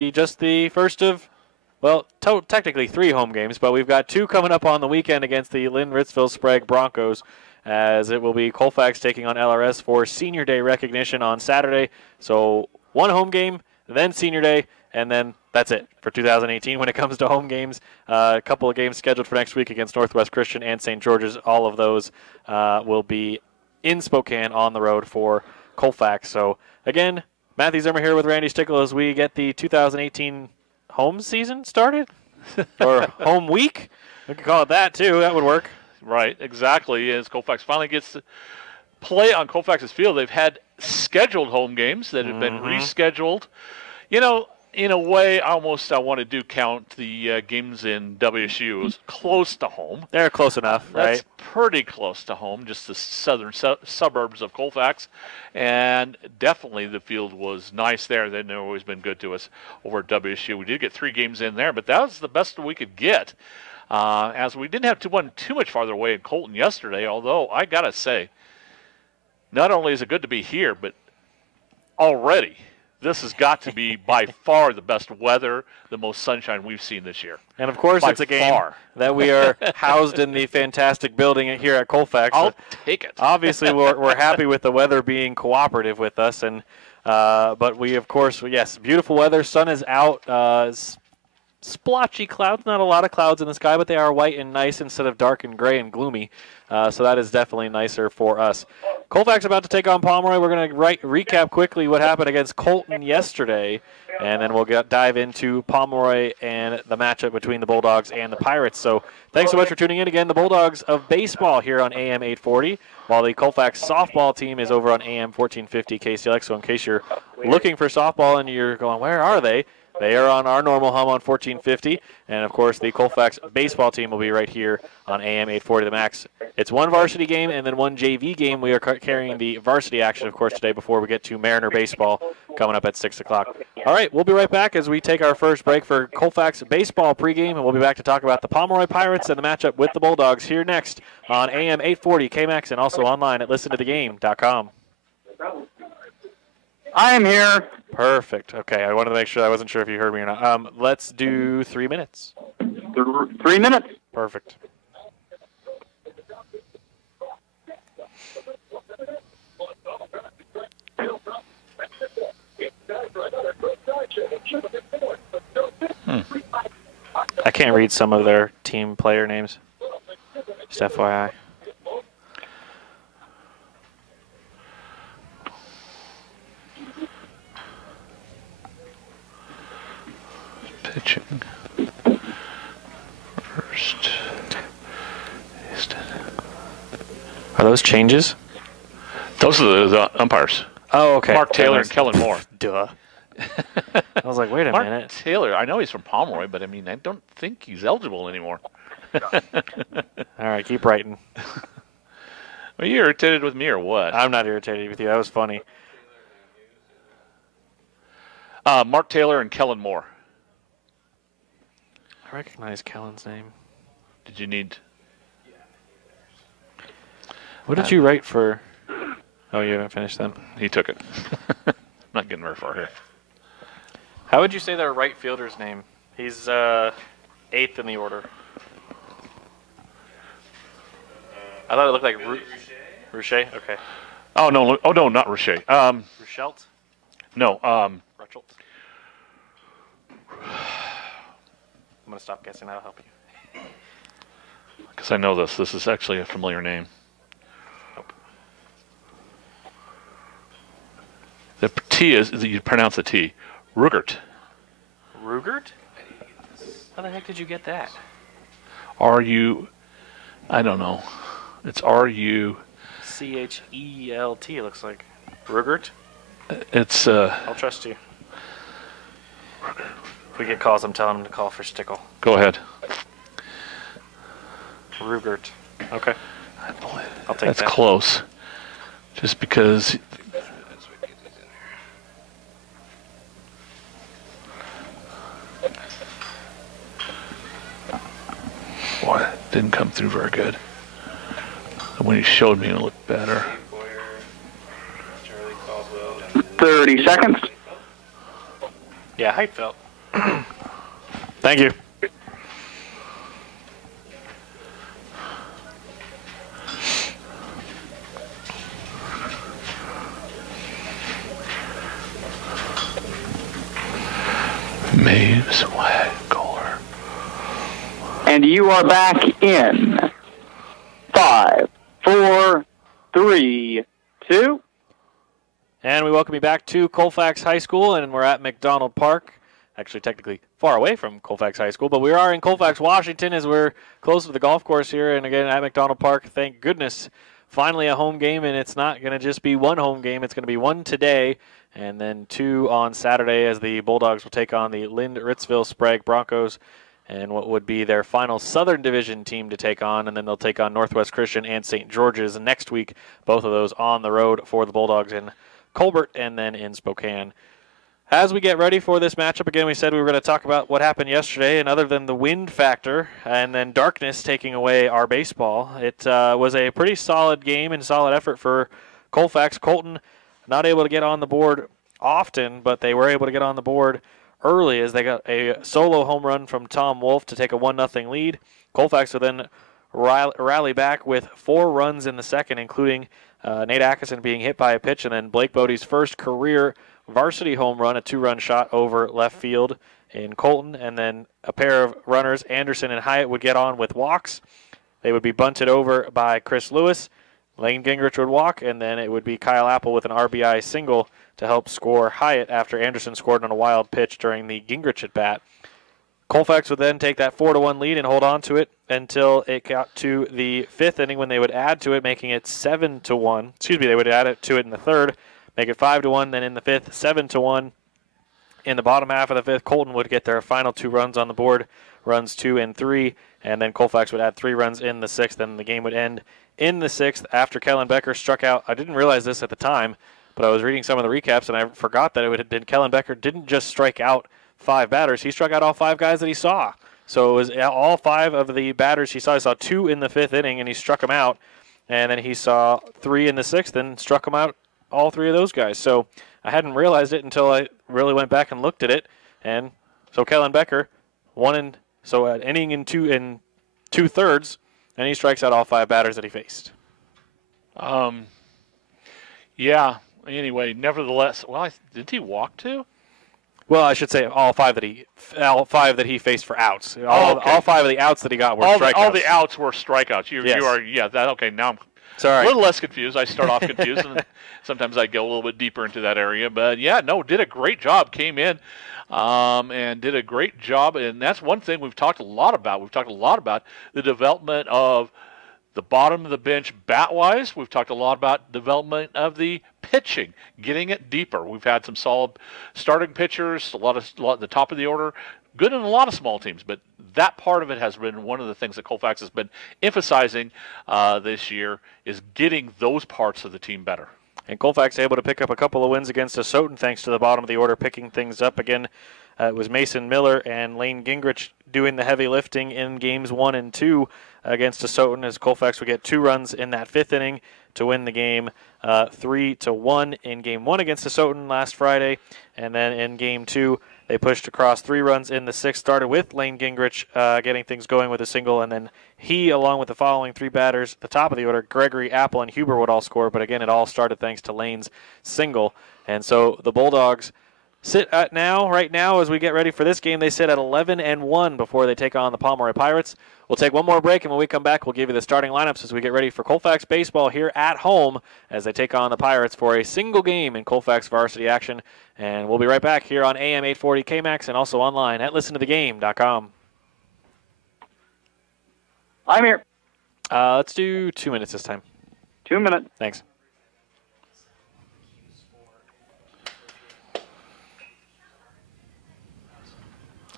just the first of, well, technically 3 home games, but we've got 2 coming up on the weekend against the Lynn Ritzville Sprague Broncos, as it will be Colfax taking on LRS for Senior Day recognition on Saturday. So 1 home game, then Senior Day, and then that's it for 2018 when it comes to home games. A couple of games scheduled for next week against Northwest Christian and St. George's. All of those will be in Spokane on the road for Colfax. So, again, Matthew Zimmer here with Randy Stickle as we get the 2018 home season started, or home week. We could call it that, too. That would work. Right, exactly. As Colfax finally gets to play on Colfax's field, they've had scheduled home games that have been rescheduled. You know, in a way, almost I want to do count the games in WSU as close to home. They're close enough, right? That's pretty close to home, just the southern suburbs of Colfax. And definitely the field was nice there. They've always been good to us over at WSU. We did get 3 games in there, but that was the best we could get. As we didn't have one too much farther away in Colton yesterday, although I got to say, not only is it good to be here, but already this has got to be by far the best weather, the most sunshine we've seen this year. And, of course, it's a game that we are housed in the fantastic building here at Colfax. I'll take it. Obviously, we're happy with the weather being cooperative with us. And but we, of course, yes, beautiful weather. Sun is out. Splotchy clouds, not a lot of clouds in the sky, but they are white and nice instead of dark and gray and gloomy. So that is definitely nicer for us. Colfax about to take on Pomeroy. We're going to recap quickly what happened against Colton yesterday, and then we'll dive into Pomeroy and the matchup between the Bulldogs and the Pirates. So thanks so much for tuning in. Again, the Bulldogs of baseball here on AM 840, while the Colfax softball team is over on AM 1450 KCLX. So in case you're looking for softball and you're going, where are they? They are on our normal hum on 1450, and, of course, the Colfax baseball team will be right here on AM 840 The Max. It's 1 varsity game and then 1 JV game. We are carrying the varsity action, of course, today before we get to Mariner baseball coming up at 6 o'clock. All right, we'll be right back as we take our first break for Colfax baseball pregame, and we'll be back to talk about the Pomeroy Pirates and the matchup with the Bulldogs here next on AM 840 KMAX and also online at listentothegame.com. I am here. Perfect. Okay, I wanted to make sure. I wasn't sure if you heard me or not. Let's do 3 minutes. 3 minutes. Perfect. I can't read some of their team player names. Just FYI. Pitching. First. Are those changes? Those are the umpires. Oh, okay. Mark Taylor and Kellen Moore. Duh. I was like, wait a minute. Mark Taylor, I know he's from Pomeroy, but I mean, I don't think he's eligible anymore. All right, keep writing. Are you irritated with me or what? I'm not irritated with you. That was funny. Mark Taylor and Kellen Moore. I recognize Kellen's name. Did you need... What did you write for... Oh, you haven't finished them. He took it. I'm not getting very far here. How would you say their right fielder's name? He's 8th in the order. I thought it looked like Ruche. Okay. Oh no! Oh no, not Ruche. Ruchelt? No. Ruchelt. I'm gonna stop guessing. That'll help you. Because I know this. This is actually a familiar name. Nope. The T is, you pronounce the T. Rugert. Rugert? How the heck did you get that? R-U, I don't know. It's R-U. C-H-E-L-T, it looks like. Rugert? It's, I'll trust you. If we get calls, I'm telling him to call for Stickle. Go ahead. Rugert. Okay. I'll take That's that. close. Just because... Boy, it didn't come through very good. When he showed me, it looked better. 30 seconds. Yeah, Heitfeld. Thank you. Maves Wagler. And you are back in 5, 4, 3, 2. And we welcome you back to Colfax High School, and we're at McDonald Park. Actually, technically far away from Colfax High School, but we are in Colfax, Washington, as we're close to the golf course here. And again, at McDonald Park, thank goodness, finally a home game, and it's not going to just be one home game. It's going to be one today, and then 2 on Saturday, as the Bulldogs will take on the Lind Ritzville Sprague Broncos, and what would be their final Southern Division team to take on, and then they'll take on Northwest Christian and St. George's next week. Both of those on the road for the Bulldogs in Colbert and then in Spokane. As we get ready for this matchup, again, we said we were going to talk about what happened yesterday, and other than the wind factor and then darkness taking away our baseball, it was a pretty solid game and solid effort for Colfax. Colton not able to get on the board often, but they were able to get on the board early as they got a solo home run from Tom Wolf to take a 1-0 lead. Colfax will then rally back with 4 runs in the second, including Nate Atkinson being hit by a pitch, and then Blake Bodie's first career varsity home run, a 2-run shot over left field in Colton, and then a pair of runners, Anderson and Hyatt, would get on with walks. They would be bunted over by Chris Lewis. Lane Gingrich would walk, and then it would be Kyle Apple with an RBI single to help score Hyatt after Anderson scored on a wild pitch during the Gingrich at bat. Colfax would then take that 4-1 lead and hold on to it until it got to the 5th inning, when they would add to it, making it 7-1. They would add it to it in the 3rd, make it 5-1. Then in the 5th, 7-1. In the bottom half of the 5th, Colton would get their final 2 runs on the board, runs 2 and 3, and then Colfax would add 3 runs in the 6th, and the game would end in the 6th after Kellen Becker struck out. I didn't realize this at the time, but I was reading some of the recaps, and I forgot that it had been Kellen Becker didn't just strike out 5 batters. He struck out all 5 guys that he saw. So it was all 5 of the batters he saw. He saw 2 in the 5th inning, and he struck them out. And then he saw 3 in the 6th and struck them out, all 3 of those guys. So I hadn't realized it until I really went back and looked at it. And so Kellen Becker, an inning in 2/3, and he strikes out all 5 batters that he faced. Yeah. Anyway, nevertheless, did he walk 2? Well, I should say all 5 that he faced for outs. All 5 of the outs that he got were strikeouts. All the outs were strikeouts. You are okay. Now I'm a little less confused. I start off confused, and sometimes I go a little bit deeper into that area. But did a great job. Came in and did a great job, and that's one thing we've talked a lot about. We've talked a lot about the development of the bottom of the bench bat-wise. We've talked a lot about development of the pitching, getting it deeper. We've had some solid starting pitchers, a lot at the top of the order, good in a lot of small teams, but that part of it has been one of the things that Colfax has been emphasizing this year, is getting those parts of the team better. And Colfax able to pick up a couple of wins against Asotin thanks to the bottom of the order picking things up again. It was Mason Miller and Lane Gingrich doing the heavy lifting in games 1 and 2 against Asotin, as Colfax would get 2 runs in that 5th inning to win the game 3-1 in game 1 against Asotin last Friday. And then in game 2, they pushed across 3 runs in the 6th, started with Lane Gingrich getting things going with a single, and then he, along with the following 3 batters at the top of the order, Gregory, Apple, and Huber would all score. But again, it all started thanks to Lane's single. And so the Bulldogs sit at right now, as we get ready for this game, they sit at 11-1 before they take on the Pomeroy Pirates. We'll take one more break, and when we come back, we'll give you the starting lineups as we get ready for Colfax baseball here at home as they take on the Pirates for a single game in Colfax varsity action. And we'll be right back here on AM 840 KMAX and also online at listentothegame.com. I'm here. Let's do 2 minutes this time. 2 minutes. Thanks.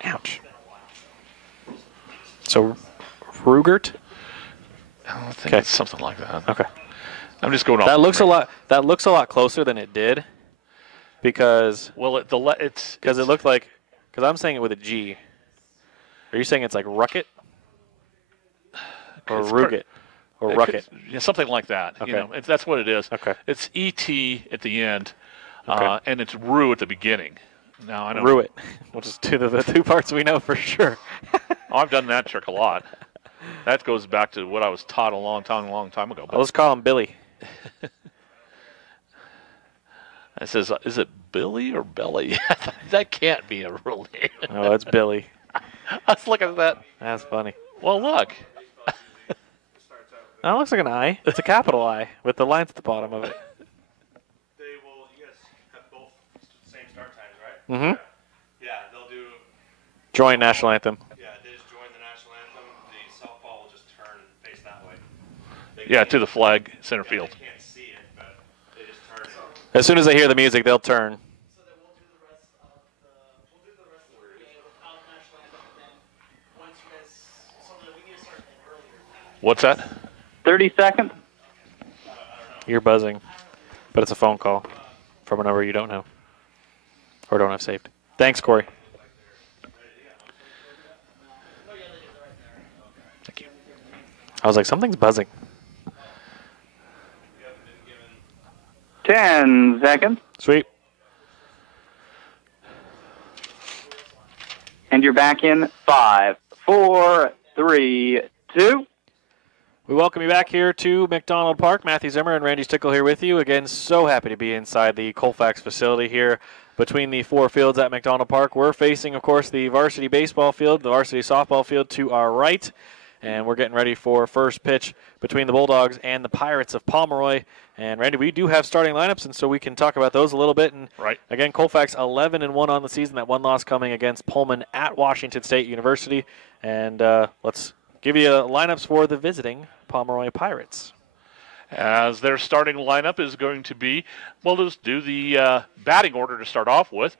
Ouch. So, Rugert? I think it's something like that. Okay. I'm just going off. That looks a lot closer than it did, because it looked like, because I'm saying it with a G. Are you saying it's like Rucket or Ruget or Rucket? Yeah, something like that. Okay. That's what it is. Okay. It's ET at the end, Okay. and it's Ru at the beginning. No, I don't. Rue it. We'll just do the two parts we know for sure. Oh, I've done that trick a lot. That goes back to what I was taught a long time ago. But Let's call him Billy. it says, is it Billy or Belly? That can't be a real name. Oh, it's Billy. Let's look at that. That's funny. Well, look. That looks like an I. It's a capital I with the lines at the bottom of it. You guys have both same start times, right? Mm-hmm. Yeah, they'll do. Join national anthem. Yeah, they just join the national anthem. The softball will just turn and face that way. Yeah, to the flag, center field. They can't see it, but they just turn it. As soon as they hear the music, they'll turn. So then we'll do the rest of the game without national anthem, and then once you guys, so that we need to start earlier. What's that? 30 seconds. You're buzzing, but it's a phone call from a number you don't know or don't have saved. Thanks, Corey. Thank you. I was like, something's buzzing. 10 seconds. Sweet. And you're back in 5, 4, 3, 2. We welcome you back here to McDonald Park. Matthew Zimmer and Randy Stickle here with you. Again, so happy to be inside the Colfax facility here between the four fields at McDonald Park. We're facing, of course, the varsity baseball field, the varsity softball field to our right. And we're getting ready for first pitch between the Bulldogs and the Pirates of Pomeroy. And, Randy, we do have starting lineups, and so we can talk about those a little bit. And, right. Again, Colfax 11-1 on the season. That one loss coming against Pullman at Washington State University. And let's give you lineups for the visiting Pomeroy Pirates. As their starting lineup is going to be, we'll just do the batting order to start off with.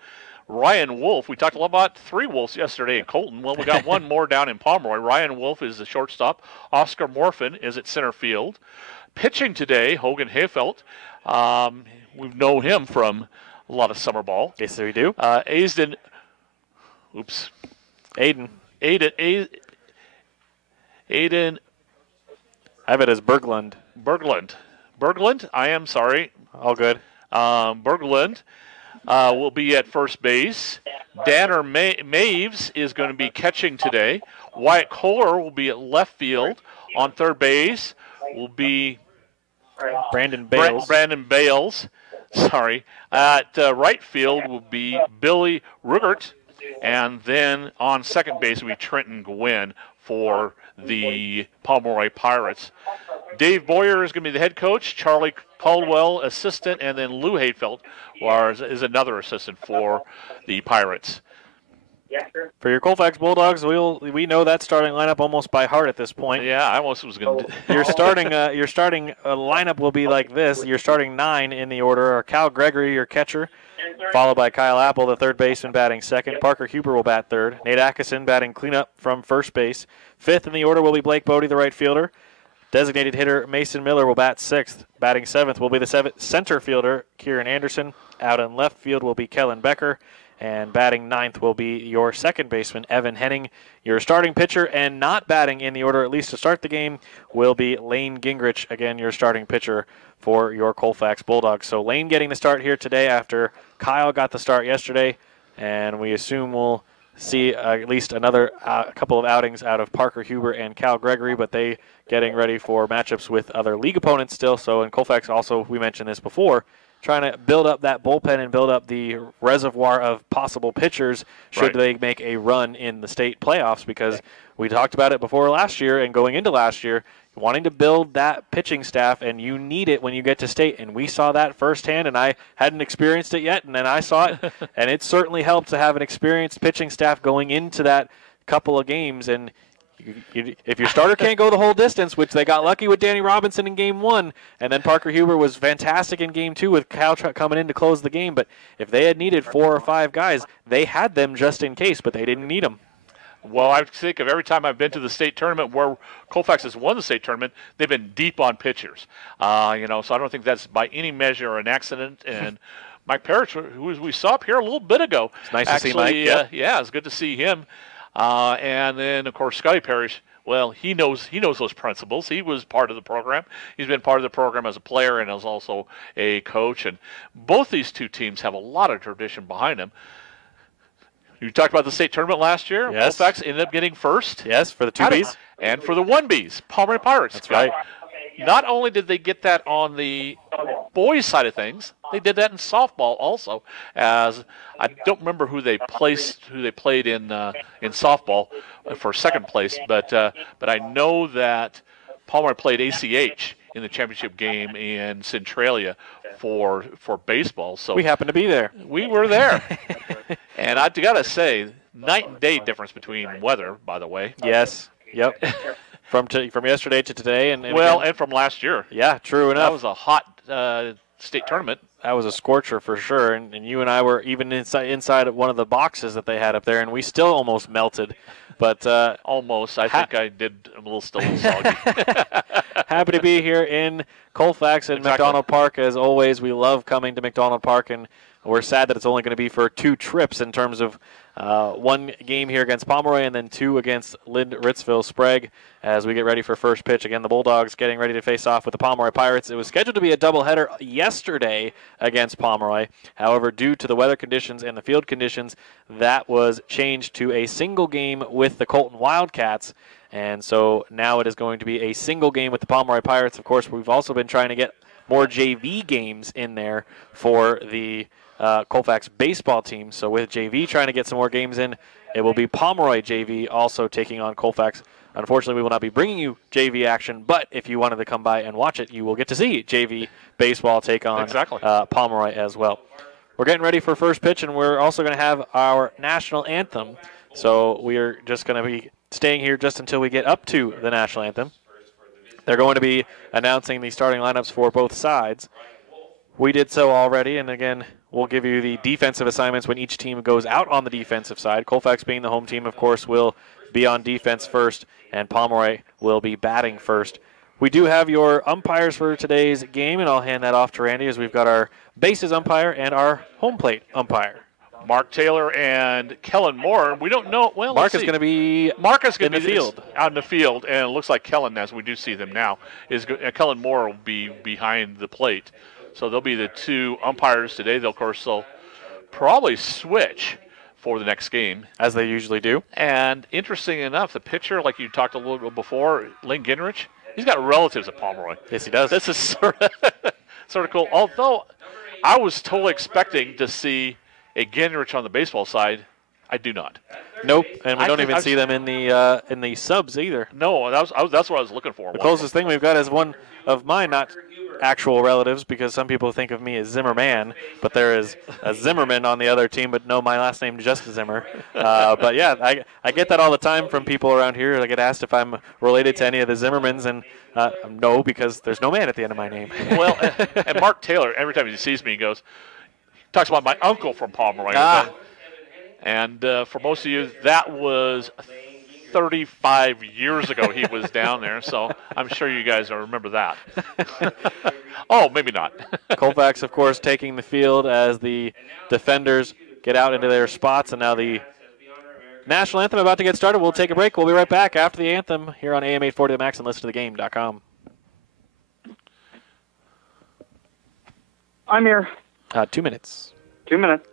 Ryan Wolf, we talked a lot about three Wolves yesterday in Colton. Well, we got one more down in Pomeroy. Ryan Wolf is the shortstop. Oscar Morfin is at center field. Pitching today, Hogan Hayfelt. We know him from a lot of summer ball. Yes, we do. Aiden. I have it as Berglund. Berglund, I am sorry. All good. Berglund will be at first base. Danner Maves is going to be catching today. Wyatt Kohler will be at left field. On third base will be Brandon Bales. Brandon Bales. Sorry. At right field will be Billy Rugert. And then on second base will be Trenton Gwynn for the Pomeroy Pirates. Dave Boyer is going to be the head coach. Charlie Caldwell, assistant, and then Lou Hayfelt is another assistant for the Pirates. For your Colfax Bulldogs, we know that starting lineup almost by heart at this point. Yeah, I almost was going to. Your starting lineup will be like this. Your starting 9 in the order are Cal Gregory, your catcher, followed by Kyle Apple, the third baseman, batting second. Parker Huber will bat third. Nate Atkinson batting cleanup from first base. Fifth in the order will be Blake Bodie, the right fielder. Designated hitter Mason Miller will bat sixth. Batting seventh will be the center fielder Kieran Anderson. Out in left field will be Kellen Becker. And batting ninth will be your second baseman, Evan Henning. Your starting pitcher and not batting in the order, at least to start the game, will be Lane Gingrich. Again, your starting pitcher for your Colfax Bulldogs. So Lane getting the start here today after Kyle got the start yesterday. And we assume we'll see at least another couple of outings out of Parker Huber and Cal Gregory, but they getting ready for matchups with other league opponents still. So in Colfax also, we mentioned this before, trying to build up that bullpen and build up the reservoir of possible pitchers should they make a run in the state playoffs, because we talked about it before last year and going into last year, wanting to build that pitching staff, and you need it when you get to state, and we saw that firsthand, and I hadn't experienced it yet, and then I saw it, and it certainly helped to have an experienced pitching staff going into that couple of games, and if your starter can't go the whole distance, which they got lucky with Danny Robinson in Game 1, and then Parker Huber was fantastic in Game 2 with Cal coming in to close the game, but if they had needed 4 or 5 guys, they had them just in case, but they didn't need them. Well, I think of every time I've been to the state tournament where Colfax has won the state tournament, they've been deep on pitchers. So I don't think that's by any measure an accident. And Mike Parrish, who we saw up here a little bit ago. It's nice to see Mike. Yeah, it's good to see him. And then, of course, Scotty Parrish, well, he knows those principles. He was part of the program. He's been part of the program as a player and as also a coach. And both these two teams have a lot of tradition behind them. You talked about the state tournament last year. Yes. Colfax ended up getting first. Yes, for the 2Bs. And for the 1Bs, Pomeroy Pirates. That's right. Not only did they get that on the boys' side of things, they did that in softball also. As I don't remember who they played in softball for second place, but I know that Pomeroy played ACH in the championship game in Centralia for baseball. So We happen to be there. we were there. And I got to say, night and day difference between weather, by the way. Yes. Yep. From yesterday to today, and And from last year. yeah, true enough. That was a hot state tournament. That was a scorcher for sure, and you and I were even inside of one of the boxes that they had up there, and we still almost melted. But Almost. I think I did a little soggy. happy to be here in Colfax and Exactly. McDonald Park. As always, we love coming to McDonald Park, and we're sad that it's only going to be for 2 trips in terms of 1 game here against Pomeroy and then 2 against Lind Ritzville Sprague as we get ready for first pitch. Again, the Bulldogs getting ready to face off with the Pomeroy Pirates. It was scheduled to be a doubleheader yesterday against Pomeroy. However, due to the weather conditions and the field conditions, that was changed to a single game with the Colton Wildcats. And so now it is going to be a single game with the Pomeroy Pirates. Of course, we've also been trying to get more JV games in there for the Colfax baseball team. So with JV trying to get some more games in, it will be Pomeroy JV also taking on Colfax. Unfortunately, we will not be bringing you JV action, but if you wanted to come by and watch it, you will get to see JV baseball take on Exactly. Pomeroy as well. We're getting ready for first pitch, and we're also going to have our national anthem. So we are just going to be staying here just until we get up to the national anthem. They're going to be announcing the starting lineups for both sides. We did so already, and again, we'll give you the defensive assignments when each team goes out on the defensive side. Colfax, being the home team, of course, will be on defense first, and Pomeroy will be batting first. We do have your umpires for today's game, and I'll hand that off to Randy as we've got our bases umpire and our home plate umpire. Mark Taylor and Kellen Moore. We don't know. Well, Mark is going to be in the field. Out in the field, and it looks like Kellen, as we do see them now, Kellen Moore will be behind the plate. So they'll be the 2 umpires today. They'll probably switch for the next game. As they usually do. And interesting enough, the pitcher, like you talked a little bit before, Lynn Gingrich, he's got relatives at Pomeroy. Yes, he does. This is sort of cool. Although I was totally expecting to see a Gingrich on the baseball side, I do not. Nope, and we don't even see them in the subs either. No, that's what I was looking for. The closest thing we've got is one of my not actual relatives, because some people think of me as Zimmerman, but there is a Zimmerman on the other team, but no, my last name is just Zimmer. But yeah, I get that all the time from people around here. I get asked if I'm related to any of the Zimmermans, and no, because there's no man at the end of my name. Well, and Mark Taylor, every time he sees me, talks about my uncle from Pomeroy. And for most of you, that was 35 years ago he was down there, so I'm sure you guys remember that. Oh, maybe not. Colfax, of course, taking the field as the defenders get out into their spots, and now the national anthem about to get started. We'll take a break. We'll be right back after the anthem here on AM 840 The Max and listen to thegame.com. I'm here. 2 minutes. 2 minutes.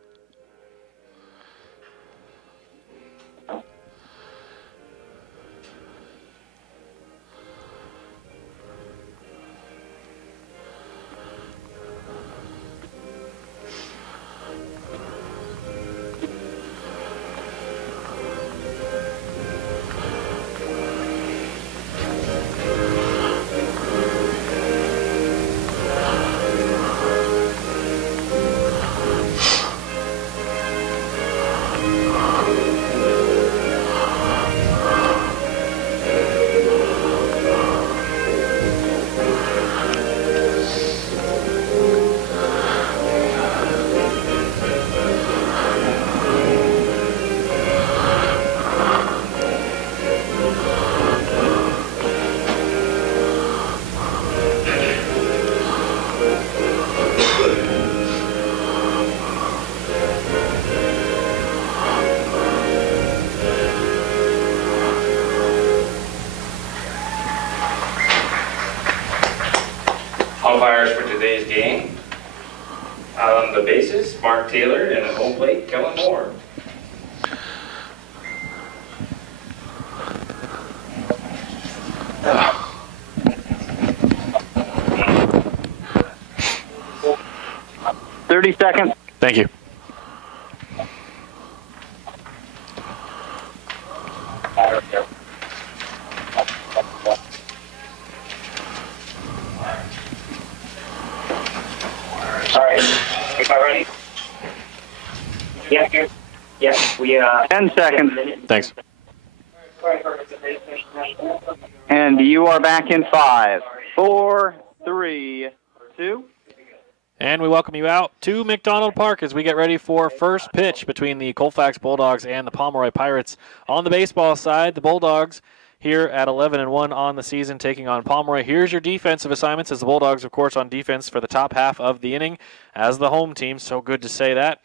Umpires for today's game. On the bases, Mark Taylor, and at home plate, Kellen Moore. 30 seconds. Thank you. All right. Am I ready? Yes. Yes. We 10 seconds. Thanks. And you are back in 5, 4, 3, 2. And we welcome you out to McDonald Park as we get ready for first pitch between the Colfax Bulldogs and the Pomeroy Pirates. On the baseball side, the Bulldogs here at 11-1 on the season, taking on Pomeroy. Here's your defensive assignments, as the Bulldogs, of course, on defense for the top half of the inning as the home team. So good to say that.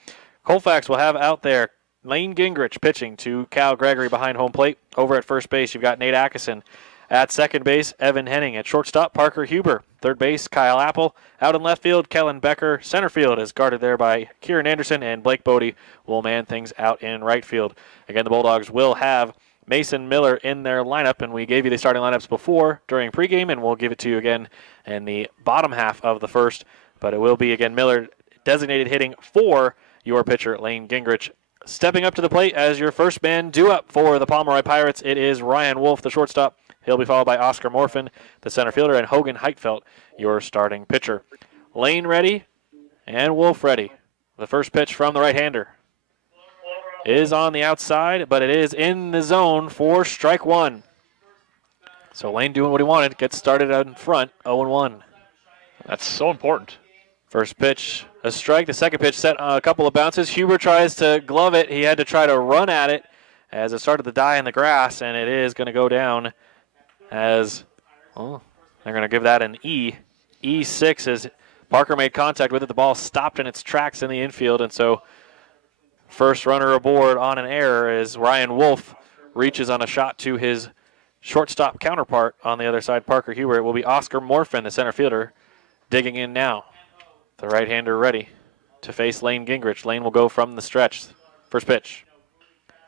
Colfax will have out there Lane Gingrich pitching to Cal Gregory behind home plate. Over at first base, you've got Nate Atkinson. At second base, Evan Henning. At shortstop, Parker Huber. Third base, Kyle Apple. Out in left field, Kellen Becker. Center field is guarded there by Kieran Anderson, and Blake Bodie will man things out in right field. Again, the Bulldogs will have Mason Miller in their lineup, and we gave you the starting lineups before during pregame, and we'll give it to you again in the bottom half of the first. But it will be, again, Miller designated hitting for your pitcher, Lane Gingrich. Stepping up to the plate as your first man due up for the Pomeroy Pirates, it is Ryan Wolf, the shortstop. He'll be followed by Oscar Morfin, the center fielder, and Hogan Heitfeld, your starting pitcher. Lane ready and Wolf ready. The first pitch from the right-hander is on the outside, but it is in the zone for strike one. So Lane doing what he wanted, gets started out in front, 0-1. That's so important. First pitch, a strike. The second pitch set a couple of bounces. Huber tries to glove it. He had to try to run at it as it started to die in the grass, and it is going to go down as, oh, they're going to give that an E. E6 as Parker made contact with it. The ball stopped in its tracks in the infield, and so first runner aboard on an error as Ryan Wolf reaches on a shot to his shortstop counterpart on the other side, Parker Huber. It will be Oscar Morfin, the center fielder, digging in now. The right-hander ready to face Lane Gingrich. Lane will go from the stretch. First pitch.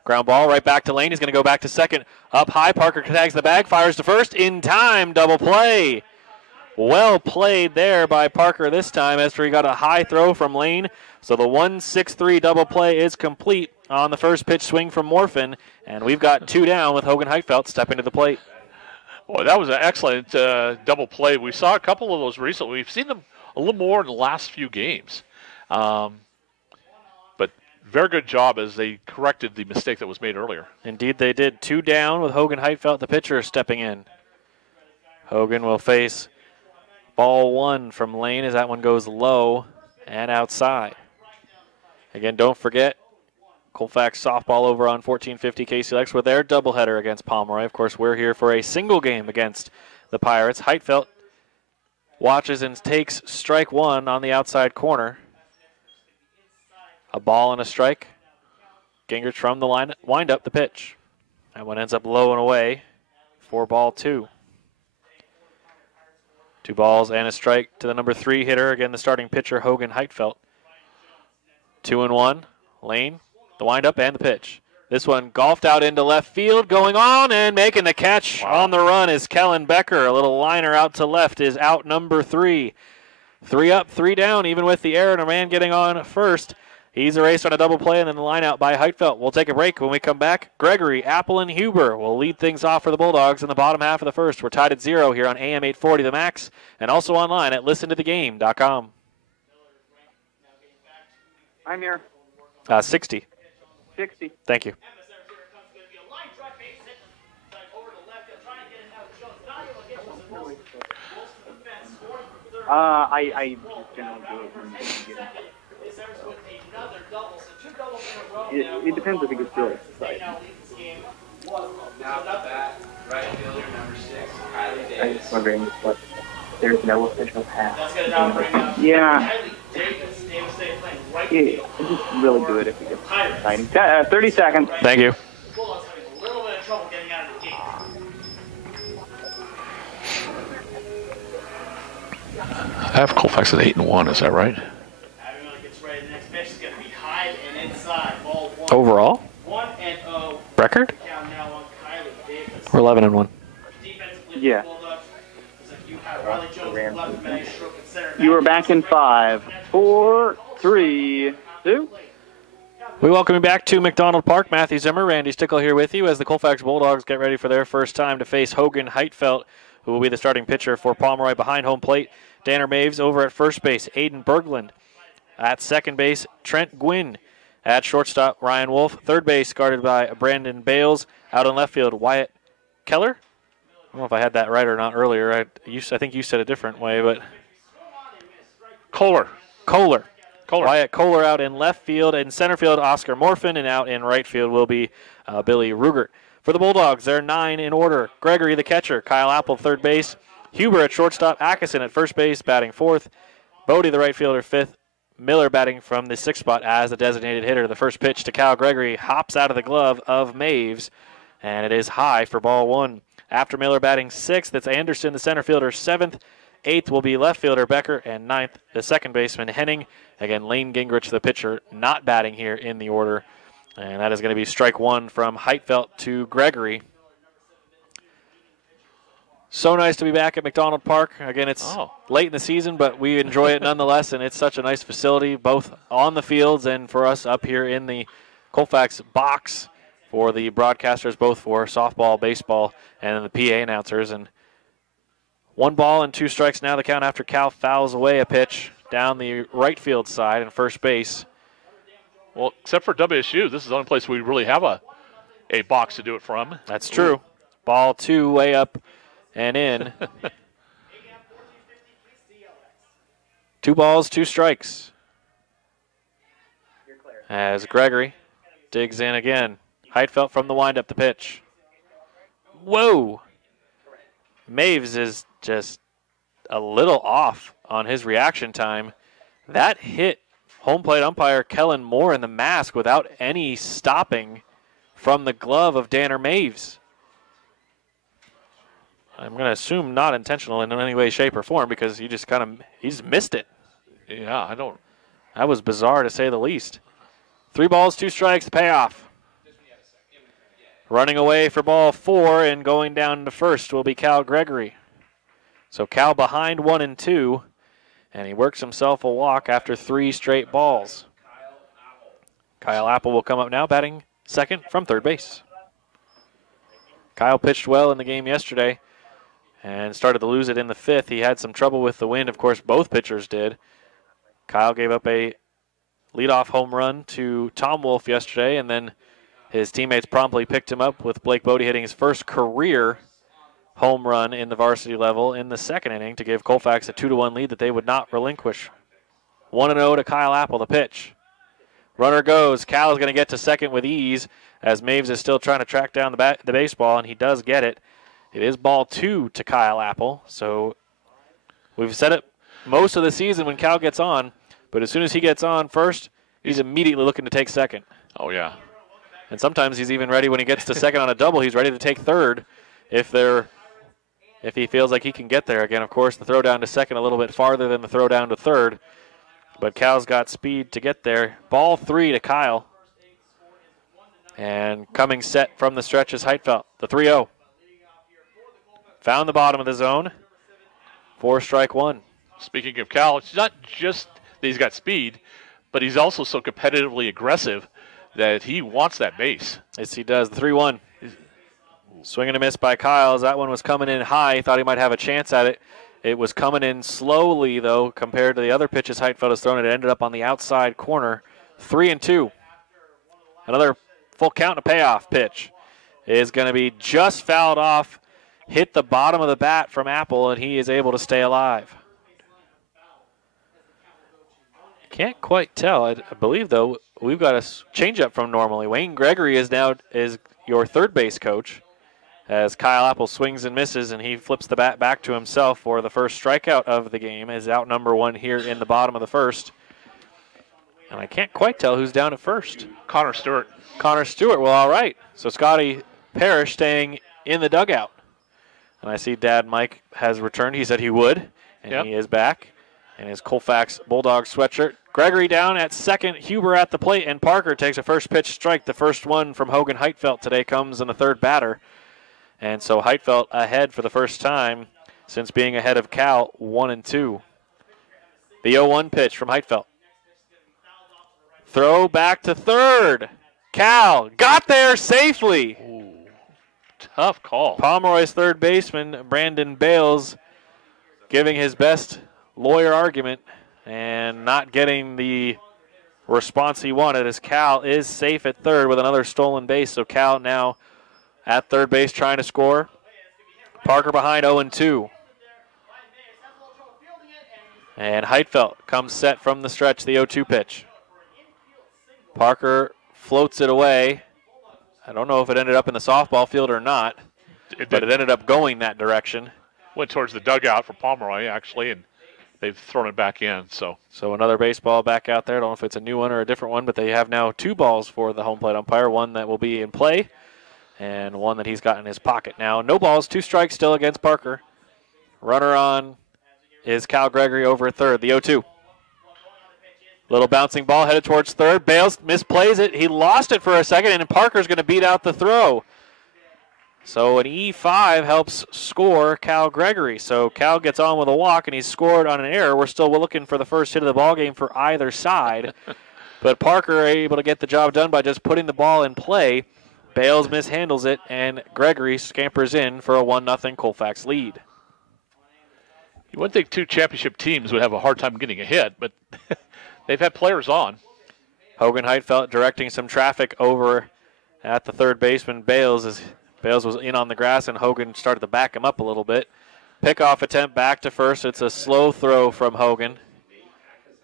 Ground ball right back to Lane. He's going to go back to second. Up high, Parker tags the bag, fires to first. In time, double play. Well played there by Parker this time after he got a high throw from Lane. So the 1-6-3 double play is complete on the first pitch swing from Morfin. And we've got two down with Hogan Heitfeld stepping to the plate. Boy, that was an excellent double play. We saw a couple of those recently. We've seen them a little more in the last few games. But very good job as they corrected the mistake that was made earlier. Indeed they did. Two down with Hogan Heitfeld, the pitcher, stepping in. Hogan will face ball one from Lane as that one goes low and outside. Again, don't forget, Colfax softball over on 1450 KCLX with their doubleheader against Pomeroy. Of course, we're here for a single game against the Pirates. Heitfeld watches and takes strike one on the outside corner. A ball and a strike. Gingrich from the line, wind up the pitch. That one ends up low and away for ball two. 2 balls and a strike to the number 3 hitter. Again, the starting pitcher, Hogan Heitfeld. 2-1. Lane, the windup and the pitch. This one golfed out into left field, going on and making the catch on the run is Kellen Becker. A little liner out to left is out number 3. 3 up, 3 down, even with the error and a man getting on first. He's erased on a double play and then the line out by Heitfeld. We'll take a break. When we come back, Gregory, Apple, and Huber will lead things off for the Bulldogs in the bottom half of the first. We're tied at 0 here on AM 840 The Max and also online at listentothegame.com. I'm here. 60. 60. Thank you. I just generally do it when it depends if it gets really exciting. I was wondering what there's no official pass. Yeah. I just really do it if it gets exciting. 30 seconds. Thank you. I have Colfax at 8-1. Is that right? Overall? Record? We're 11-1. Yeah. You are back in 5, 4, 3-2. We welcome you back to McDonald Park. Matthew Zimmer, Randy Stickle here with you as the Colfax Bulldogs get ready for their first time to face Hogan Heitfeld, who will be the starting pitcher for Pomeroy behind home plate. Danner Maves over at first base, Aiden Berglund. At second base, Trent Gwynn. At shortstop, Ryan Wolf. Third base, guarded by Brandon Bales. Out in left field, Wyatt Keller. I don't know if I had that right or not earlier. I think you said a different way, but... Kohler. Wyatt Kohler out in left field. In center field, Oscar Morfin. And out in right field will be Billy Rugert. For the Bulldogs, they're 9 in order. Gregory, the catcher. Kyle Apple, third base. Huber at shortstop. Atkinson at first base, batting fourth. Bodie, the right fielder, fifth. Miller batting from the sixth spot as the designated hitter. The first pitch to Cal Gregory hops out of the glove of Maves, and it is high for ball one. After Miller batting sixth, it's Anderson, the center fielder, seventh. Eighth will be left fielder Becker, and ninth, the second baseman Henning. Again, Lane Gingrich, the pitcher, not batting here in the order. And that is going to be strike one from Heitfeld to Gregory. So nice to be back at McDonald Park. Again, it's late in the season, but we enjoy it nonetheless, and it's such a nice facility, both on the fields and for us up here in the Colfax box for the broadcasters, both for softball, baseball, and the PA announcers. And 1 ball and 2 strikes now the count after Cal fouls away a pitch down the right field side and first base. Well, except for WSU, this is the only place we really have a box to do it from. That's true. Ball 2 way up and in. 2 balls, 2 strikes. As Gregory digs in again. Heitfeld from the windup, the pitch. Whoa! Maves is just a little off on his reaction time. That hit home plate umpire Kellen Moore in the mask without any stopping from the glove of Danner Maves. I'm going to assume not intentional in any way, shape, or form because he just missed it. Yeah, That was bizarre to say the least. 3 balls, 2 strikes, the payoff. Running away for ball 4 and going down to first will be Cal Gregory. So Cal behind 1 and 2, and he works himself a walk after 3 straight balls. Kyle Apple will come up now, batting second from third base. Kyle pitched well in the game yesterday and started to lose it in the 5th. He had some trouble with the wind. Of course, both pitchers did. Kyle gave up a leadoff home run to Tom Wolf yesterday, and then his teammates promptly picked him up with Blake Bodie hitting his first career home run in the varsity level in the 2nd inning to give Colfax a 2-1 lead that they would not relinquish. 1-0 to Kyle Apple, the pitch. Runner goes. Cal is going to get to second with ease as Maves is still trying to track down the baseball, and he does get it. It is ball 2 to Kyle Apple. So we've said it most of the season when Cal gets on, but as soon as he gets on first, he's immediately looking to take second. Oh, yeah. And sometimes he's even ready when he gets to second on a double. He's ready to take third if he feels like he can get there. Again, of course, the throw down to second a little bit farther than the throw down to third. But Cal's got speed to get there. Ball 3 to Kyle. And coming set from the stretch is Heitfeld, the 3-0. Found the bottom of the zone. 4 strike 1. Speaking of Cal, it's not just that he's got speed, but he's also so competitively aggressive that he wants that base. Yes, he does. The 3-1. Swing and a miss by Kyle as that one was coming in high. He thought he might have a chance at it. It was coming in slowly, though, compared to the other pitches Heitfeld has thrown. It ended up on the outside corner. 3-2. Another full count and a payoff pitch is going to be just fouled off. Hit the bottom of the bat from Apple, and he is able to stay alive. Can't quite tell. I believe, though, we've got a changeup from normally. Wayne Gregory is your third base coach as Kyle Apple swings and misses, and he flips the bat back to himself for the first strikeout of the game. Is out number 1 here in the bottom of the first. And I can't quite tell who's down at first. Connor Stewart. Connor Stewart. Well, all right. So Scotty Parrish staying in the dugout. And I see Dad Mike has returned. He said he would, and he is back in his Colfax Bulldogs sweatshirt. Gregory down at second, Huber at the plate, and Parker takes a first pitch strike. The first one from Hogan Heitfeld today comes in the third batter. And so Heitfeld ahead for the first time since being ahead of Cal 1-2. The 0-1 pitch from Heitfeld. Throw back to third. Cal got there safely. Ooh, tough call. Pomeroy's third baseman, Brandon Bales, giving his best lawyer argument and not getting the response he wanted, as Cal is safe at third with another stolen base. So Cal now at third base trying to score. Parker behind 0-2. And Heitfeld comes set from the stretch, the 0-2 pitch. Parker floats it away. I don't know if it ended up in the softball field or not, but it ended up going that direction. Went towards the dugout for Pomeroy, actually, and they've thrown it back in. So another baseball back out there. I don't know if it's a new one or a different one, but they have now 2 balls for the home plate umpire, one that will be in play and one that he's got in his pocket now. No balls, 2 strikes still against Parker. Runner on is Cal Gregory over at third, the 0-2. Little bouncing ball headed towards third. Bales misplays it. He lost it for a second, and Parker's going to beat out the throw. So an E5 helps score Cal Gregory. So Cal gets on with a walk, and he's scored on an error. We're still looking for the first hit of the ball game for either side. But Parker able to get the job done by just putting the ball in play. Bales mishandles it, and Gregory scampers in for a 1-0 Colfax lead. You wouldn't think 2 championship teams would have a hard time getting a hit, but they've had players on. Hogan Heitfeld directing some traffic over at the third baseman, Bales, as Bales was in on the grass, and Hogan started to back him up a little bit. Pickoff attempt back to first. It's a slow throw from Hogan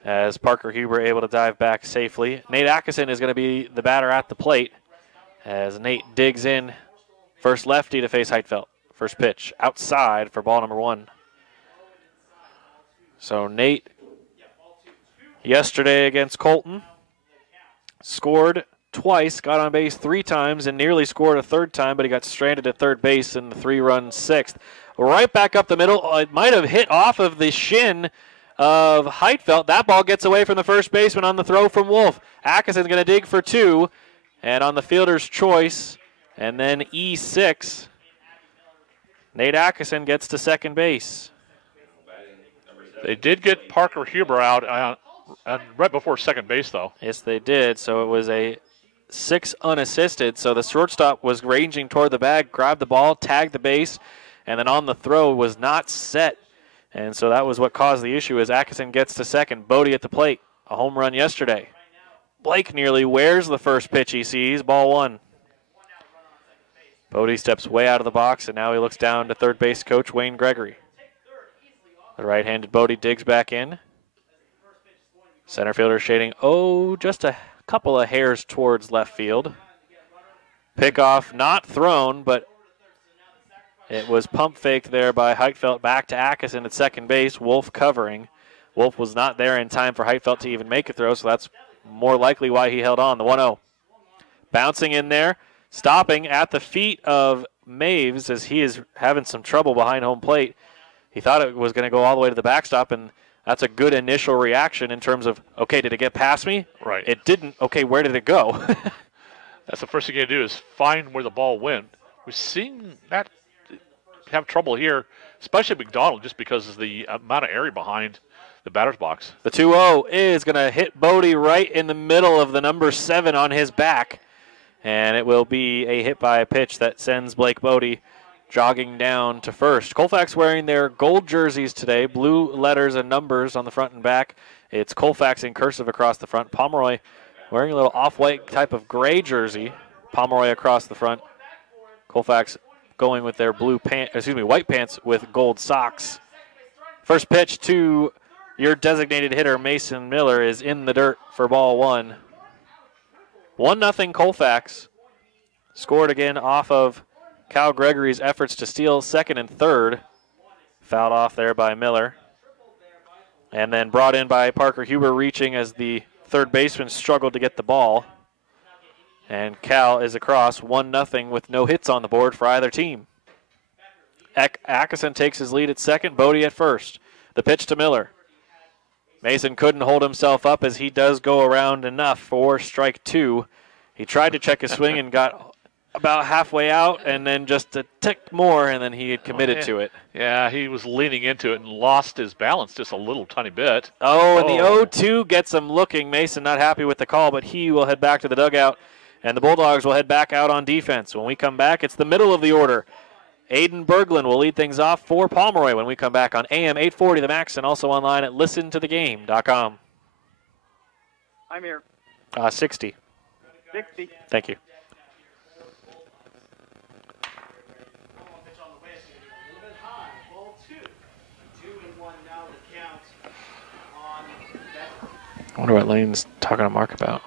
as Parker Huber able to dive back safely. Nate Atkinson is going to be the batter at the plate as Nate digs in. First lefty to face Heitfeld. First pitch outside for ball number 1. So Nate, yesterday against Colton, scored twice, got on base 3 times, and nearly scored a 3rd time, but he got stranded at third base in the 3-run 6th. Right back up the middle. It might have hit off of the shin of Heitfeld. That ball gets away from the first baseman on the throw from Wolf. Atkinson's going to dig for 2, and on the fielder's choice, and then E6, Nate Atkinson gets to second base. They did get Parker Huber out right before second base, though. Yes, they did. So it was a 6 unassisted. So the shortstop was ranging toward the bag, grabbed the ball, tagged the base, and then on the throw was not set. And so that was what caused the issue as Atkinson gets to second. Bodie at the plate. A home run yesterday. Blake nearly wears the first pitch he sees. Ball 1. Bodie steps way out of the box, and now he looks down to third base coach Wayne Gregory. The right-handed Bodie digs back in. Center fielder shading, just a couple of hairs towards left field. Pickoff not thrown, but it was pump faked there by Heitfeld back to Atkinson at second base. Wolf covering. Wolf was not there in time for Heitfeld to even make a throw, so that's more likely why he held on. The 1-0. Bouncing in there, stopping at the feet of Maves as he is having some trouble behind home plate. He thought it was going to go all the way to the backstop, and that's a good initial reaction in terms of, okay, did it get past me? Right. It didn't. Okay, where did it go? That's the first thing you got to do is find where the ball went. We've seen that have trouble here, especially McDonald, just because of the amount of area behind the batter's box. The 2-0 is going to hit Bodie right in the middle of the number 7 on his back, and it will be a hit by a pitch that sends Blake Bodie jogging down to first. Colfax wearing their gold jerseys today, blue letters and numbers on the front and back. It's Colfax in cursive across the front. Pomeroy wearing a little off-white type of gray jersey. Pomeroy across the front. Colfax going with their white pants with gold socks. First pitch to your designated hitter, Mason Miller, is in the dirt for ball 1. 1-0 Colfax. Scored again off of Cal Gregory's efforts to steal second and third. Fouled off there by Miller. And then brought in by Parker Huber, reaching as the third baseman struggled to get the ball. And Cal is across 1-0 with no hits on the board for either team. Atkinson takes his lead at second, Bodie at first. The pitch to Miller. Mason couldn't hold himself up as he does go around enough for strike 2. He tried to check his swing and got about halfway out, and then just a tick more, and then he had committed to it. Yeah, he was leaning into it and lost his balance just a little tiny bit. Oh, and the 0-2 gets him looking. Mason not happy with the call, but he will head back to the dugout, and the Bulldogs will head back out on defense. When we come back, it's the middle of the order. Aiden Berglund will lead things off for Pomeroy when we come back on AM 840 The Max, and also online at listentothegame.com. I'm here. 60. 60. Thank you. I wonder what Lane's talking to Mark about.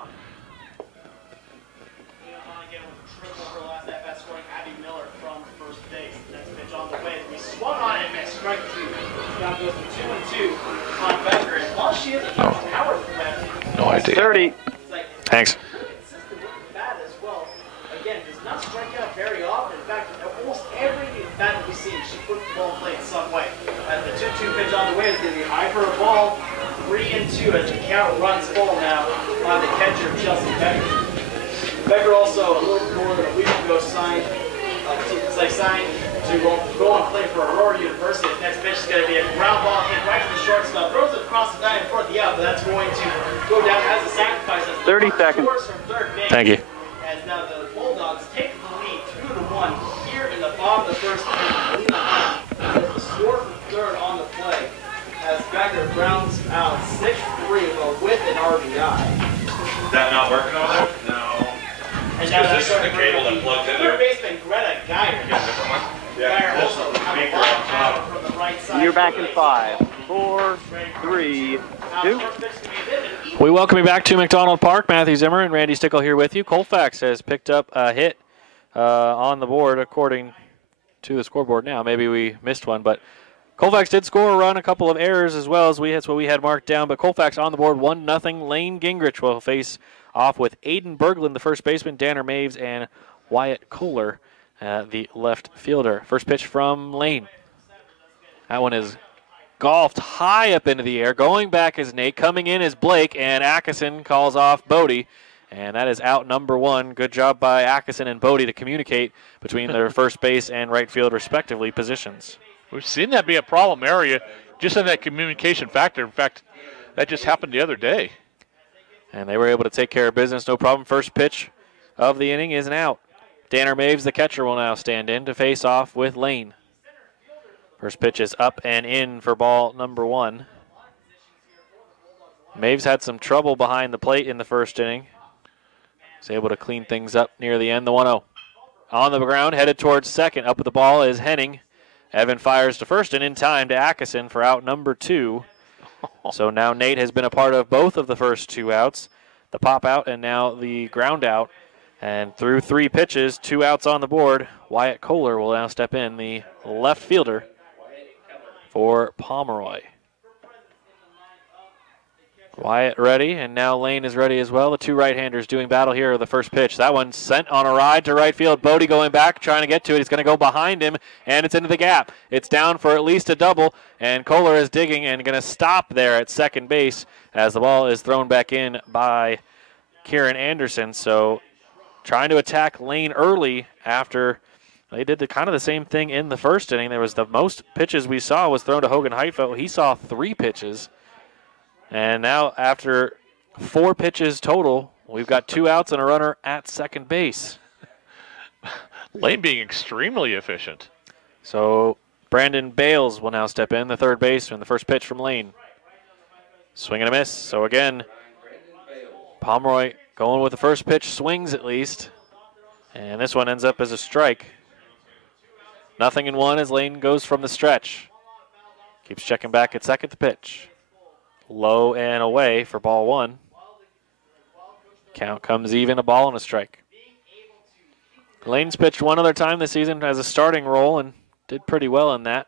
No idea. 30. Thanks. Again, does not strike out very often. In fact, almost every bat that we see, she puts the ball in play in some way. As the 2-2 pitch on the way is going to be high for a ball. 3-2 as the count runs full now on the catcher, Chelsea Becker. Becker also a little more than a week ago signed to go and play for Aurora University. The next pitch is going to be a ground ball hit right to the shortstop. Throws it across the diamond for the out, but that's going to go down as a sacrifice. As 30 seconds. From third base. Thank you. As now the Bulldogs take the lead 2-1 here in the bottom of the first inning. The score from third on the play as Becker grounds out 6-3 with an RBI. Is that not working over there? No. And now This is the cable that plugged in there. third baseman Greta Geyer. Yeah, different one? Geyer Yeah, also this have a speaker line on top. out from the right side. You're back in 5, 4, 3, 2. We welcome you back to McDonald Park. Matthew Zimmer and Randy Stickle here with you. Colfax has picked up a hit on the board according to the scoreboard now. Maybe we missed one, but Colfax did score a run, a couple of errors as well. That's what we had marked down, but Colfax on the board 1-0. Lane Gingrich will face off with Aiden Berglund, the first baseman, Danner Maves, and Wyatt Kohler, the left fielder. First pitch from Lane. That one is golfed high up into the air. Going back is Nate. Coming in is Blake, and Atkinson calls off Bodie. And that is out number 1. Good job by Atkinson and Bodie to communicate between their first base and right field, respectively, positions. We've seen that be a problem area just in that communication factor. In fact, that just happened the other day. And they were able to take care of business, no problem. First pitch of the inning is an out. Danner Maves, the catcher, will now stand in to face off with Lane. First pitch is up and in for ball number 1. Maves had some trouble behind the plate in the first inning. He's able to clean things up near the end. The 1-0. On the ground, headed towards second. Up with the ball is Henning. Evan fires to first and in time to Atkinson for out number 2. So now Nate has been a part of both of the first 2 outs. The pop out and now the ground out. And through 3 pitches, 2 outs on the board. Wyatt Kohler will now step in, the left fielder for Pomeroy. Wyatt ready, and now Lane is ready as well. The 2 right-handers doing battle here. The first pitch. That one sent on a ride to right field. Bodie going back, trying to get to it. He's going to go behind him, and it's into the gap. It's down for at least a double, and Kohler is digging and going to stop there at second base as the ball is thrown back in by Kieran Anderson. So trying to attack Lane early after they did kind of the same thing in the first inning. There was the most pitches we saw was thrown to Hogan Heitfeld. He saw 3 pitches. And now after 4 pitches total, we've got 2 outs and a runner at second base. Lane being extremely efficient. So Brandon Bales will now step in, the third baseman. The first pitch from Lane. Swing and a miss. So again, Pomeroy going with the first pitch, swings at least. And this one ends up as a strike. 0-1 as Lane goes from the stretch. Keeps checking back at second, the pitch. Low and away for ball 1. Count comes even, a ball and a strike. Lane's pitched one other time this season as a starting role and did pretty well in that.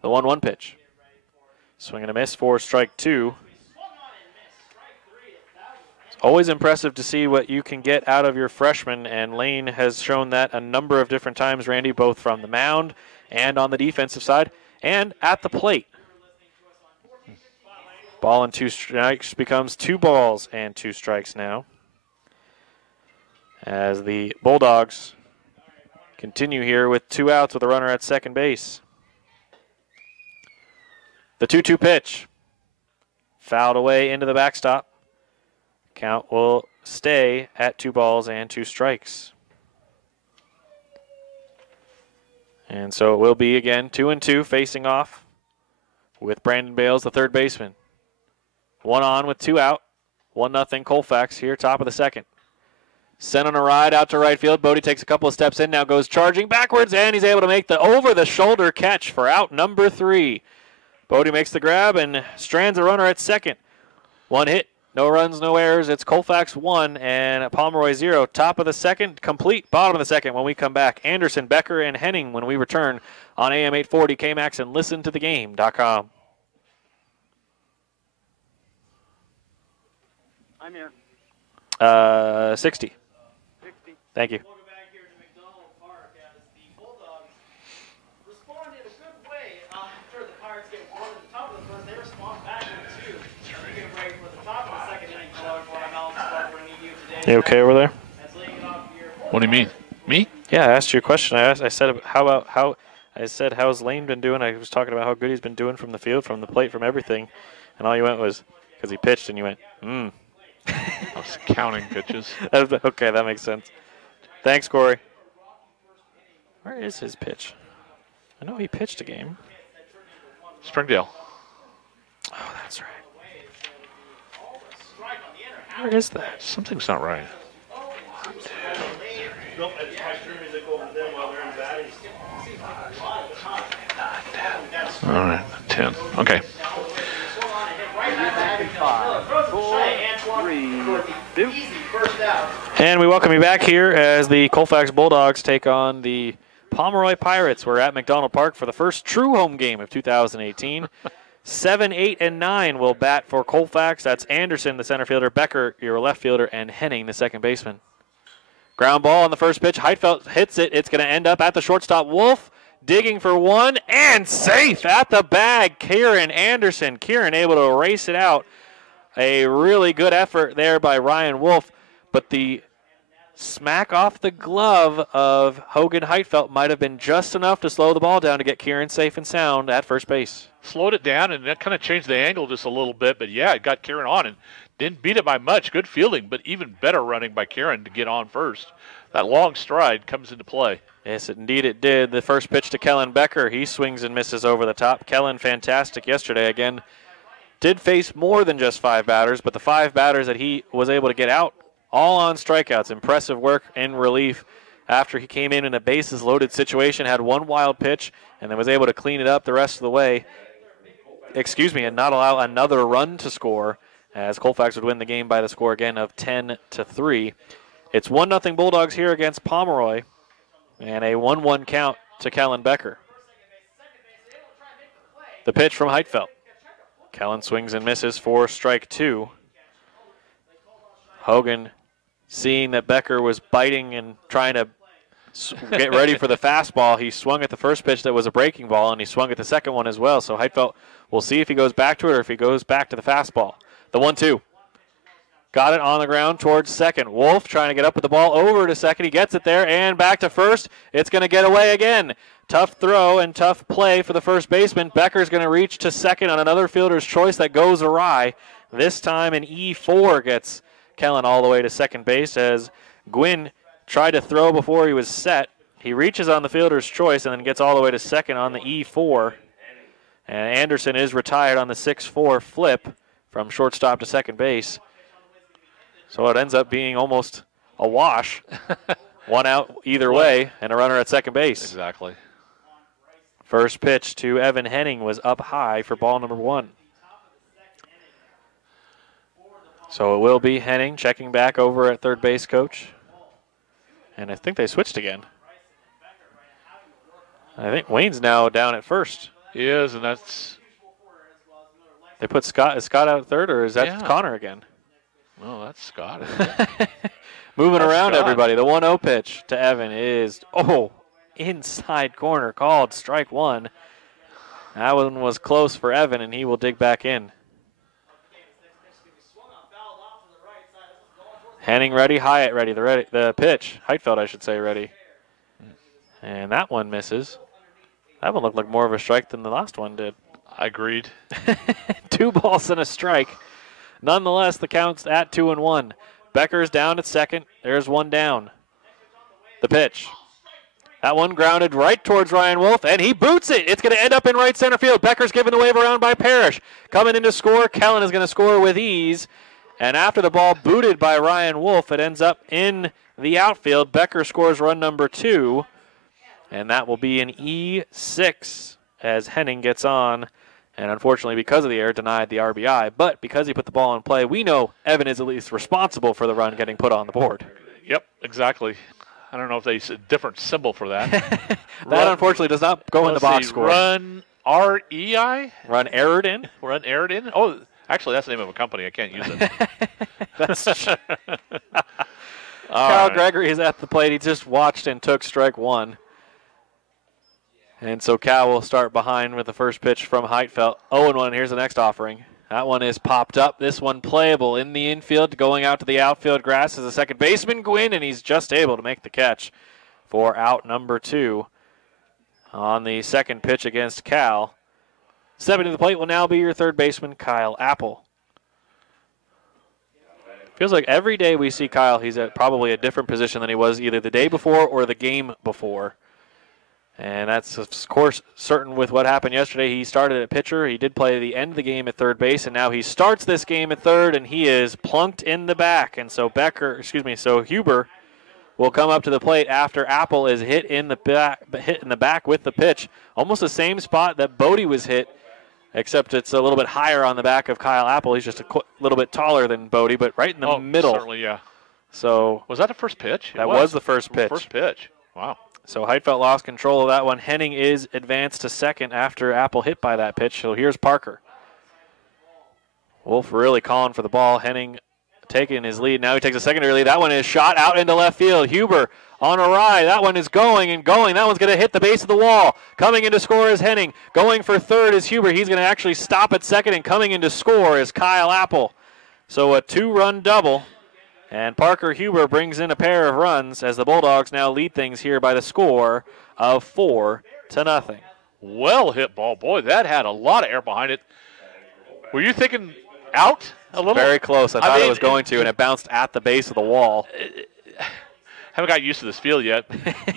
The 1-1 pitch. Swing and a miss for strike 2. It's always impressive to see what you can get out of your freshman, and Lane has shown that a number of different times, Randy, both from the mound and on the defensive side and at the plate. Ball and 2 strikes becomes 2 balls and 2 strikes now, as the Bulldogs continue here with 2 outs with a runner at second base. The 2-2 pitch. Fouled away into the backstop. Count will stay at 2 balls and 2 strikes. And so it will be again 2-2 facing off with Brandon Bales, the third baseman. 1 on with 2 out. 1-0 Colfax here, top of the second. Sent on a ride out to right field. Bodie takes a couple of steps in, now goes charging backwards, and he's able to make the over-the-shoulder catch for out number 3. Bodie makes the grab and strands a runner at second. 1 hit, no runs, no errors. It's Colfax 1 and Pomeroy 0. Top of the second, complete bottom of the second when we come back. Anderson, Becker, and Henning when we return on AM 840 KMAX and listentothegame.com. I'm here. 60. 60. Thank you. Welcome back here to McDonald Park as the Bulldogs responded a good way after the Pirates get one at the top of the first. They respond back with 2. They get ready for the top of the second inning. You okay over there? What do you mean? Me? Yeah, I asked you a question. I said how's Lane been doing? I was talking about how good he's been doing from the field, from the plate, from everything, and all you went was because he pitched, and you went, I was counting pitches. Okay, that makes sense. Thanks, Corey. Where is his pitch? I know he pitched a game. Springdale. Oh, that's right. Where is that? Something's not right. All right, 10. Okay. 3, 2. And we welcome you back here as the Colfax Bulldogs take on the Pomeroy Pirates. We're at McDonald Park for the first true home game of 2018. 7, 8, and 9 will bat for Colfax. That's Anderson, the center fielder, Becker, your left fielder, and Henning, the second baseman. Ground ball on the first pitch. Heitfeld hits it. It's going to end up at the shortstop. Wolf digging for 1 and safe at the bag. Kieran Anderson. Kieran able to erase it out. A really good effort there by Ryan Wolf, but the smack off the glove of Hogan Heitfeld might have been just enough to slow the ball down to get Kieran safe and sound at first base. Slowed it down, and that kind of changed the angle just a little bit, but yeah, it got Kieran on and didn't beat it by much. Good fielding, but even better running by Kieran to get on first. That long stride comes into play. Yes, indeed it did. The first pitch to Kellen Becker. He swings and misses over the top. Kellen, fantastic yesterday. Again, did face more than just 5 batters, but the 5 batters that he was able to get out, all on strikeouts. Impressive work in relief after he came in a bases-loaded situation, had 1 wild pitch, and then was able to clean it up the rest of the way. And not allow another run to score, as Colfax would win the game by the score again of 10-3. It's 1-0 Bulldogs here against Pomeroy, and a 1-1 count to Kellen Becker. The pitch from Heitfeld. Kellen swings and misses for strike 2. Hogan, seeing that Becker was biting and trying to get ready for the fastball, he swung at the first pitch that was a breaking ball, and he swung at the second one as well. So Heitfeld will see if he goes back to it or if he goes back to the fastball. The 1-2. Got it on the ground towards second. Wolf trying to get up with the ball over to second. He gets it there and back to first. It's going to get away again. Tough throw and tough play for the first baseman. Becker's going to reach to second on another fielder's choice that goes awry. This time an E4 gets Kellen all the way to second base as Gwynn tried to throw before he was set. He reaches on the fielder's choice and then gets all the way to second on the E4. And Anderson is retired on the 6-4 flip from shortstop to second base. So it ends up being almost a wash. 1 out either way and a runner at second base. Exactly. First pitch to Evan Henning was up high for ball number 1. So it will be Henning checking back over at third base coach. And I think they switched again. I think Wayne's now down at first. He is, and that's... They put Scott. Is Scott out at third, or is that Connor again? No, that's Scott. Moving around, Scott. Everybody. The 1-0 pitch to Evan is, inside corner called strike 1. That one was close for Evan, and he will dig back in. Henning ready, Hyatt ready. The pitch. Heitfeld, I should say, ready. And that one misses. That one looked like more of a strike than the last one did. I agreed. 2 balls and a strike. Nonetheless, the count's at 2-1. Becker's down at second. There's one down. The pitch. That one grounded right towards Ryan Wolf, and he boots it. It's going to end up in right center field. Becker's given the wave around by Parrish. Coming in to score, Kellen is going to score with ease. And after the ball booted by Ryan Wolf, it ends up in the outfield. Becker scores run number 2, and that will be an E6 as Henning gets on. And unfortunately, because of the error, denied the RBI. But because he put the ball in play, we know Evan is at least responsible for the run getting put on the board. Yep, exactly. I don't know if they use a different symbol for that. That unfortunately does not go in the box score. Run REI? Run errored in? Run errored in? Oh, actually, that's the name of a company. I can't use it. That's Kyle Gregory is at the plate. He just watched and took strike 1. And so Cal will start behind with the first pitch from Heitfeld. 0-1. Here's the next offering. That one is popped up. This one playable in the infield. Going out to the outfield grass is the second baseman, Gwynn, and he's just able to make the catch for out number 2 on the second pitch against Cal. Stepping to the plate will now be your third baseman, Kyle Apple. Feels like every day we see Kyle, he's at probably a different position than he was either the day before or the game before. And that's, of course, certain with what happened yesterday. He started at pitcher. He did play the end of the game at third base, and now he starts this game at third, and he is plunked in the back. And so Huber will come up to the plate after Apple is hit in the back with the pitch. Almost the same spot that Bodie was hit, except it's a little bit higher on the back of Kyle Apple. He's just a little bit taller than Bodie, but right in the middle. Certainly, yeah. So was that the first pitch? That was the first pitch. First pitch. Wow. So Heitfeld lost control of that one. Henning is advanced to second after Apple hit by that pitch. So here's Parker. Wolf really calling for the ball. Henning taking his lead. Now he takes a secondary lead. That one is shot out into left field. Huber on a ride. That one is going and going. That one's going to hit the base of the wall. Coming in to score is Henning. Going for third is Huber. He's going to actually stop at second, and coming in to score is Kyle Apple. So a 2-run double. And Parker Huber brings in a pair of runs as the Bulldogs now lead things here by the score of 4-0. Well hit ball. Boy, that had a lot of air behind it. Were you thinking out a little? Very close. I thought it was going to, and it bounced at the base of the wall. Haven't got used to this field yet.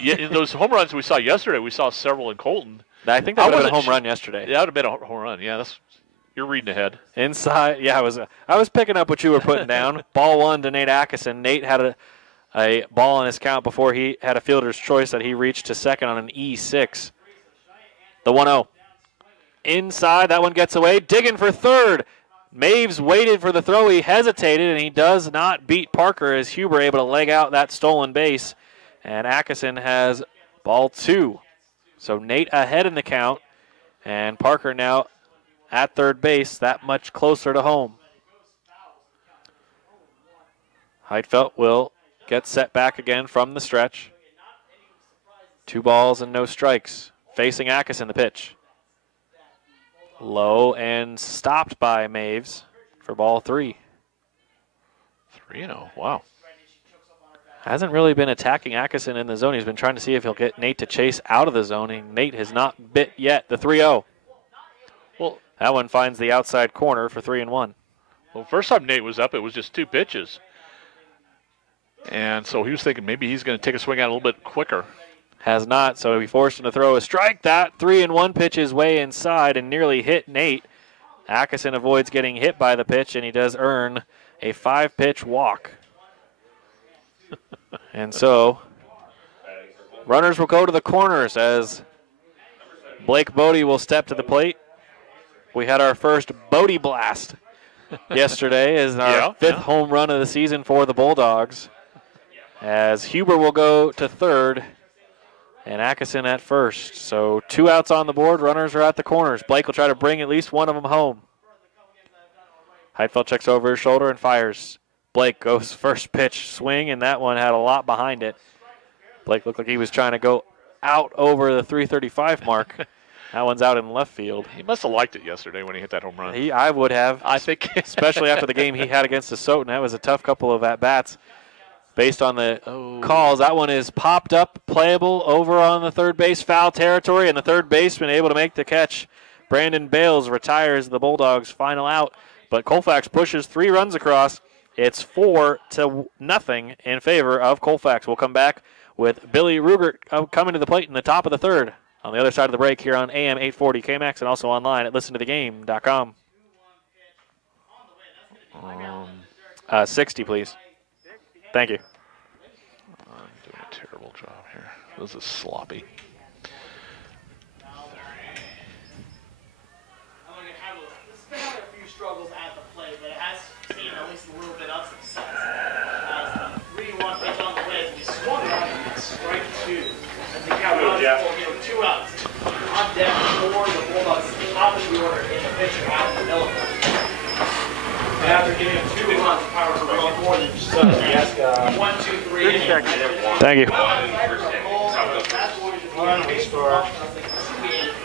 In those home runs we saw yesterday, we saw several in Colton. I think that would have been a home run yesterday. That would have been a home run. Yeah, you're reading ahead. Inside, yeah, I was picking up what you were putting down. Ball 1 to Nate Atkinson. Nate had a ball in his count before he had a fielder's choice that he reached to second on an E6. The 1-0. Inside, that one gets away. Digging for third. Maves waited for the throw. He hesitated, and he does not beat Parker as Huber able to leg out that stolen base. And Atkinson has ball 2. So Nate ahead in the count, and Parker now at third base, that much closer to home. Heitfeld will get set back again from the stretch. 2 balls and no strikes. Facing Atkinson, the pitch. Low and stopped by Maves for ball 3. 3-0, wow. Hasn't really been attacking Atkinson in the zone. He's been trying to see if he'll get Nate to chase out of the zone, and Nate has not bit yet. The 3-0. Well, that one finds the outside corner for 3-1. Well, first time Nate was up, it was just 2 pitches. And so he was thinking maybe he's going to take a swing out a little bit quicker. Has not, so he forced him to throw a strike. That 3-1 pitch is way inside and nearly hit Nate. Atkinson avoids getting hit by the pitch, and he does earn a 5-pitch walk. And so runners will go to the corners as Blake Bodie will step to the plate. We had our first Bodie blast yesterday as our 5th home run of the season for the Bulldogs. As Huber will go to third and Atkinson at first. So 2 outs on the board. Runners are at the corners. Blake will try to bring at least one of them home. Heitfeld checks over his shoulder and fires. Blake goes first pitch swing, and that one had a lot behind it. Blake looked like he was trying to go out over the 335 mark. That one's out in left field. He must have liked it yesterday when he hit that home run. I would have. I think. Especially after the game he had against the Soton. That was a tough couple of at-bats. based on the calls. That one is popped up, playable over on the third base foul territory, and the third baseman able to make the catch. Brandon Bales retires the Bulldogs' final out, but Colfax pushes 3 runs across. It's 4-0 in favor of Colfax. We'll come back with Billy Ruger coming to the plate in the top of the third on the other side of the break here on AM 840 KMAX and also online at listentothegame.com. 60, please. Thank you. I'm doing a terrible job here. This is sloppy. It's been having a few struggles at the plate, but it has seen at least a little bit of success. As the 3-1 pitch on the way, he swung on it, strike 2. As the count runs for 2 outs. On deck for the Bulldogs, top of the order in the pitcher out of the Miller. And after giving him 2 runs, power to really more than just 1, 2, 3 innings. Thank you. One, we score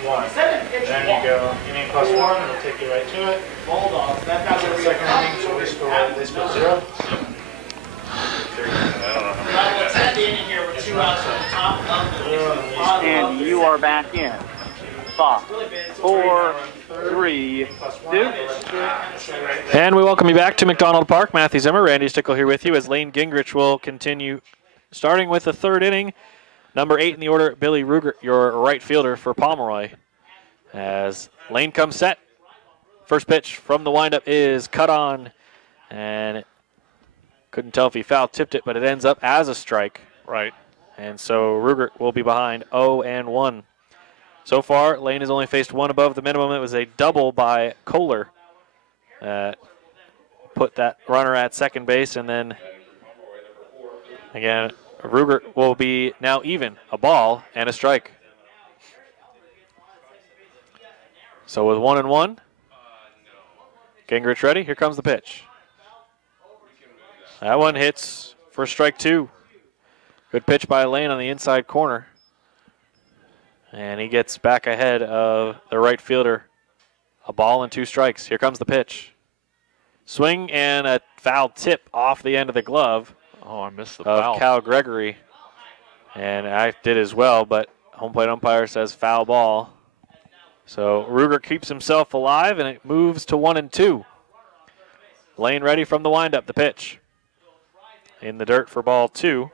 1. Then you go inning plus 1, it'll take you right to it. Bulldogs, that's The second inning, so they score 0. Let's end the inning here with 2 outs from the top of the And you are back in. 5, 4, 3, 2. And we welcome you back to McDonald Park. Matthew Zimmer, Randy Stickle here with you as Lane Gingrich will continue starting with the third inning. Number 8 in the order, Billy Ruger, your right fielder for Pomeroy. As Lane comes set. First pitch from the windup is cut on. And couldn't tell if he foul tipped it, but it ends up as a strike. Right. And so Ruger will be behind 0-1. So far, Lane has only faced 1 above the minimum. It was a double by Kohler. Put that runner at second base, and then again, Ruger will be now even, a ball and a strike. So with 1-1, Gingrich ready. Here comes the pitch. That one hits for strike 2. Good pitch by Lane on the inside corner. And he gets back ahead of the right fielder. A ball and 2 strikes. Here comes the pitch. Swing and a foul tip off the end of the glove. Oh, I missed the of foul. Cal Gregory. And I did as well, but home plate umpire says foul ball. So Ruger keeps himself alive, and it moves to 1-2. Lane ready from the windup. The pitch. In the dirt for ball 2.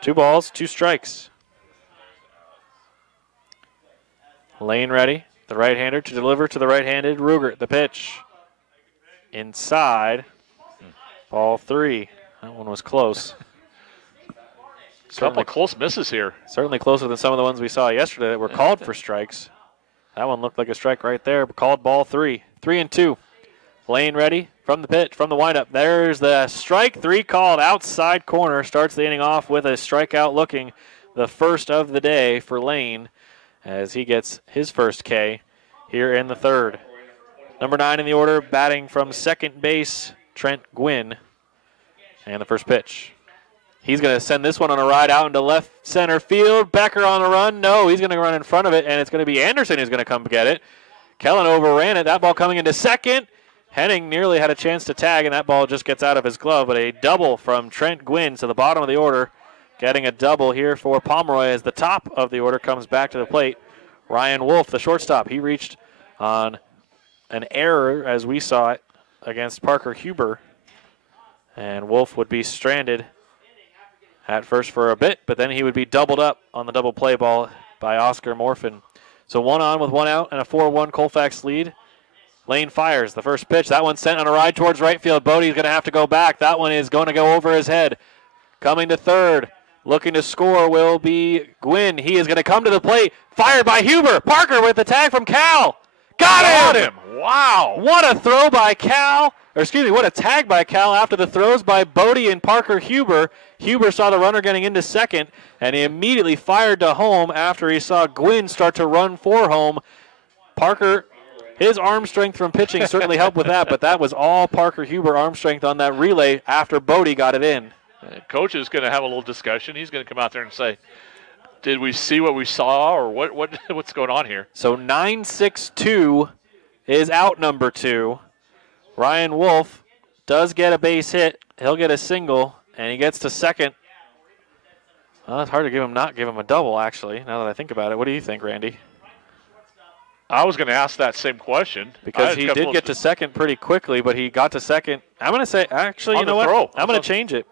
2 balls, 2 strikes. Lane ready. The right-hander to deliver to the right-handed Ruger. The pitch. Inside. Ball 3. That one was close. Couple of close misses here. Certainly closer than some of the ones we saw yesterday that were called for strikes. That one looked like a strike right there, but called ball 3. 3-2. Lane ready from the pitch, from the windup. There's the strike 3 called outside corner. Starts the inning off with a strikeout looking, the first of the day for Lane as he gets his first K here in the third. Number 9 in the order, batting from second base, Trent Gwynn. And the first pitch. He's going to send this one on a ride out into left center field. Becker on the run. No, he's going to run in front of it, and it's going to be Anderson who's going to come get it. Kellen overran it. That ball coming into second. Henning nearly had a chance to tag, and that ball just gets out of his glove. But a double from Trent Gwynn to the bottom of the order. Getting a double here for Pomeroy as the top of the order comes back to the plate. Ryan Wolf, the shortstop, he reached on an error as we saw it against Parker Huber. And Wolf would be stranded at first for a bit, but then he would be doubled up on the double play ball by Oscar Morfin. So 1 on with 1 out and a 4-1 Colfax lead. Lane fires the first pitch. That one's sent on a ride towards right field. Bodie's going to have to go back. That one is going to go over his head. Coming to third, looking to score will be Gwynn. He is going to come to the plate. Fired by Huber. Parker with the tag from Cal. Got him! Wow. What a throw by Cal. Or excuse me, what a tag by Cal after the throws by Bodie and Parker Huber. Huber saw the runner getting into second, and he immediately fired to home after he saw Gwynn start to run for home. Parker, his arm strength from pitching certainly helped with that, but that was all Parker Huber arm strength on that relay after Bodie got it in. Coach is going to have a little discussion. He's going to come out there and say, did we see what we saw, or what's going on here? So 9-6-2 is out number 2. Ryan Wolf does get a base hit. He'll get a single, and he gets to second. Well, it's hard to not give him a double, actually, now that I think about it. What do you think, Randy? I was going to ask that same question. Because he did get to second pretty quickly, but he got to second. I'm going to say, actually, you know what? I'm going to change it.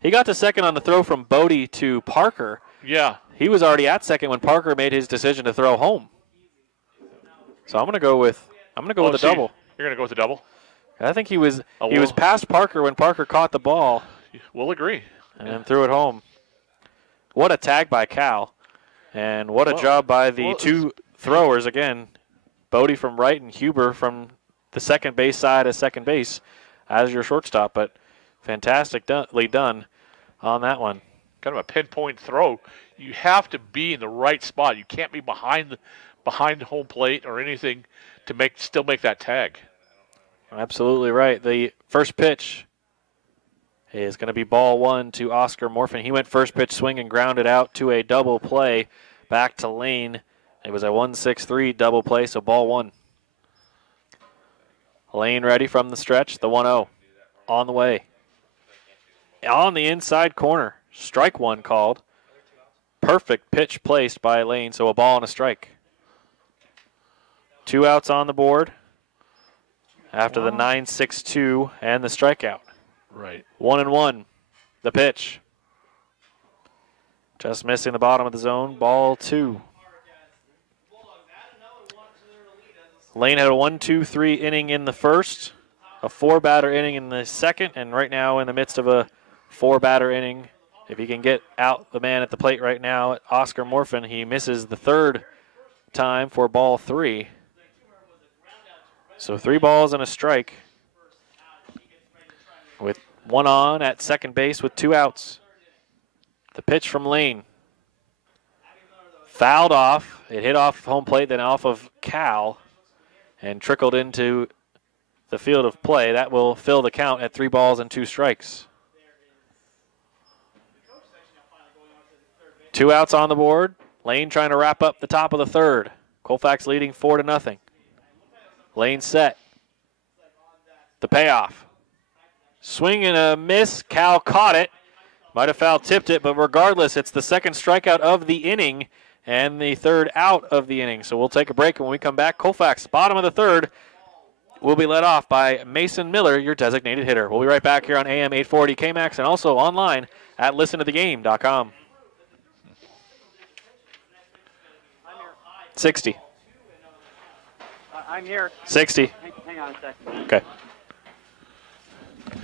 He got to second on the throw from Bodie to Parker. Yeah. He was already at second when Parker made his decision to throw home. So I'm going to go with a double. You're going to go with a double? I think he was past Parker when Parker caught the ball. We'll agree. And then threw it home. What a tag by Cal. And what a job by the two throwers again. Bodie from right and Huber from the second base side of second base as your shortstop. But fantastically done on that one. Kind of a pinpoint throw. You have to be in the right spot. You can't be behind home plate or anything to still make that tag. Absolutely right. The first pitch is going to be ball one to Oscar Morphin. He went first pitch swing and grounded out to a double play back to Lane. It was a 1-6-3 double play, so ball one. Lane ready from the stretch. The 1-0 on the way. On the inside corner. Strike one called. Perfect pitch placed by Lane, so a ball and a strike. 2 outs on the board after the 9-6-2 and the strikeout. Right. 1-1. The pitch. Just missing the bottom of the zone. Ball 2. Lane had a 1-2-3 inning in the first, a 4-batter inning in the second, and right now in the midst of a 4-batter inning. If he can get out the man at the plate right now, Oscar Morphin, he misses the third time for ball 3. So 3 balls and a strike with 1 on at second base with 2 outs. The pitch from Lane. Fouled off. It hit off home plate, then off of Cal, and trickled into the field of play. That will fill the count at 3 balls and 2 strikes. 2 outs on the board. Lane trying to wrap up the top of the third. Colfax leading 4-0. Lane set. The payoff. Swing and a miss. Cal caught it. Might have foul tipped it, but regardless, it's the second strikeout of the inning and the third out of the inning. So we'll take a break, and when we come back, Colfax, bottom of the third, will be led off by Mason Miller, your designated hitter. We'll be right back here on AM 840 KMAX and also online at listentothegame.com. 60. I'm here. 60. Hang on a second. Okay.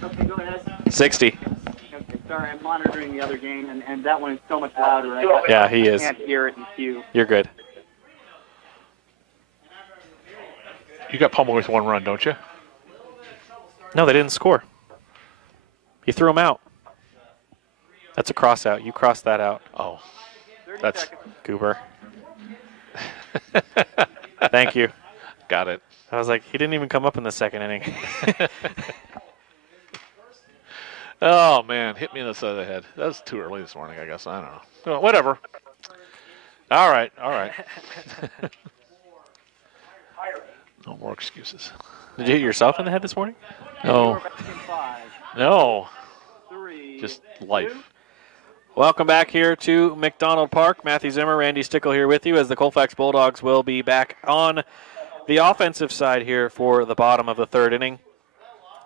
Okay, go ahead. 60. Okay, sorry, I'm monitoring the other game, and that one is so much louder. Yeah, he is. I can't hear it in queue. You're good. You got Pomeroy with 1 run, don't you? No, they didn't score. He threw him out. That's a cross out. You crossed that out. Oh. 30 That's seconds. Goober. Thank you. Got it. I was like, he didn't even come up in the second inning. Oh, man. Hit me in the side of the head. That was too early this morning, I guess. I don't know. Well, whatever. All right. No more excuses. Did you hit yourself in the head this morning? No. 5, No. 3, Just life. 2. Welcome back here to McDonald Park. Matthew Zimmer, Randy Stickle here with you as the Colfax Bulldogs will be back on the offensive side here for the bottom of the third inning.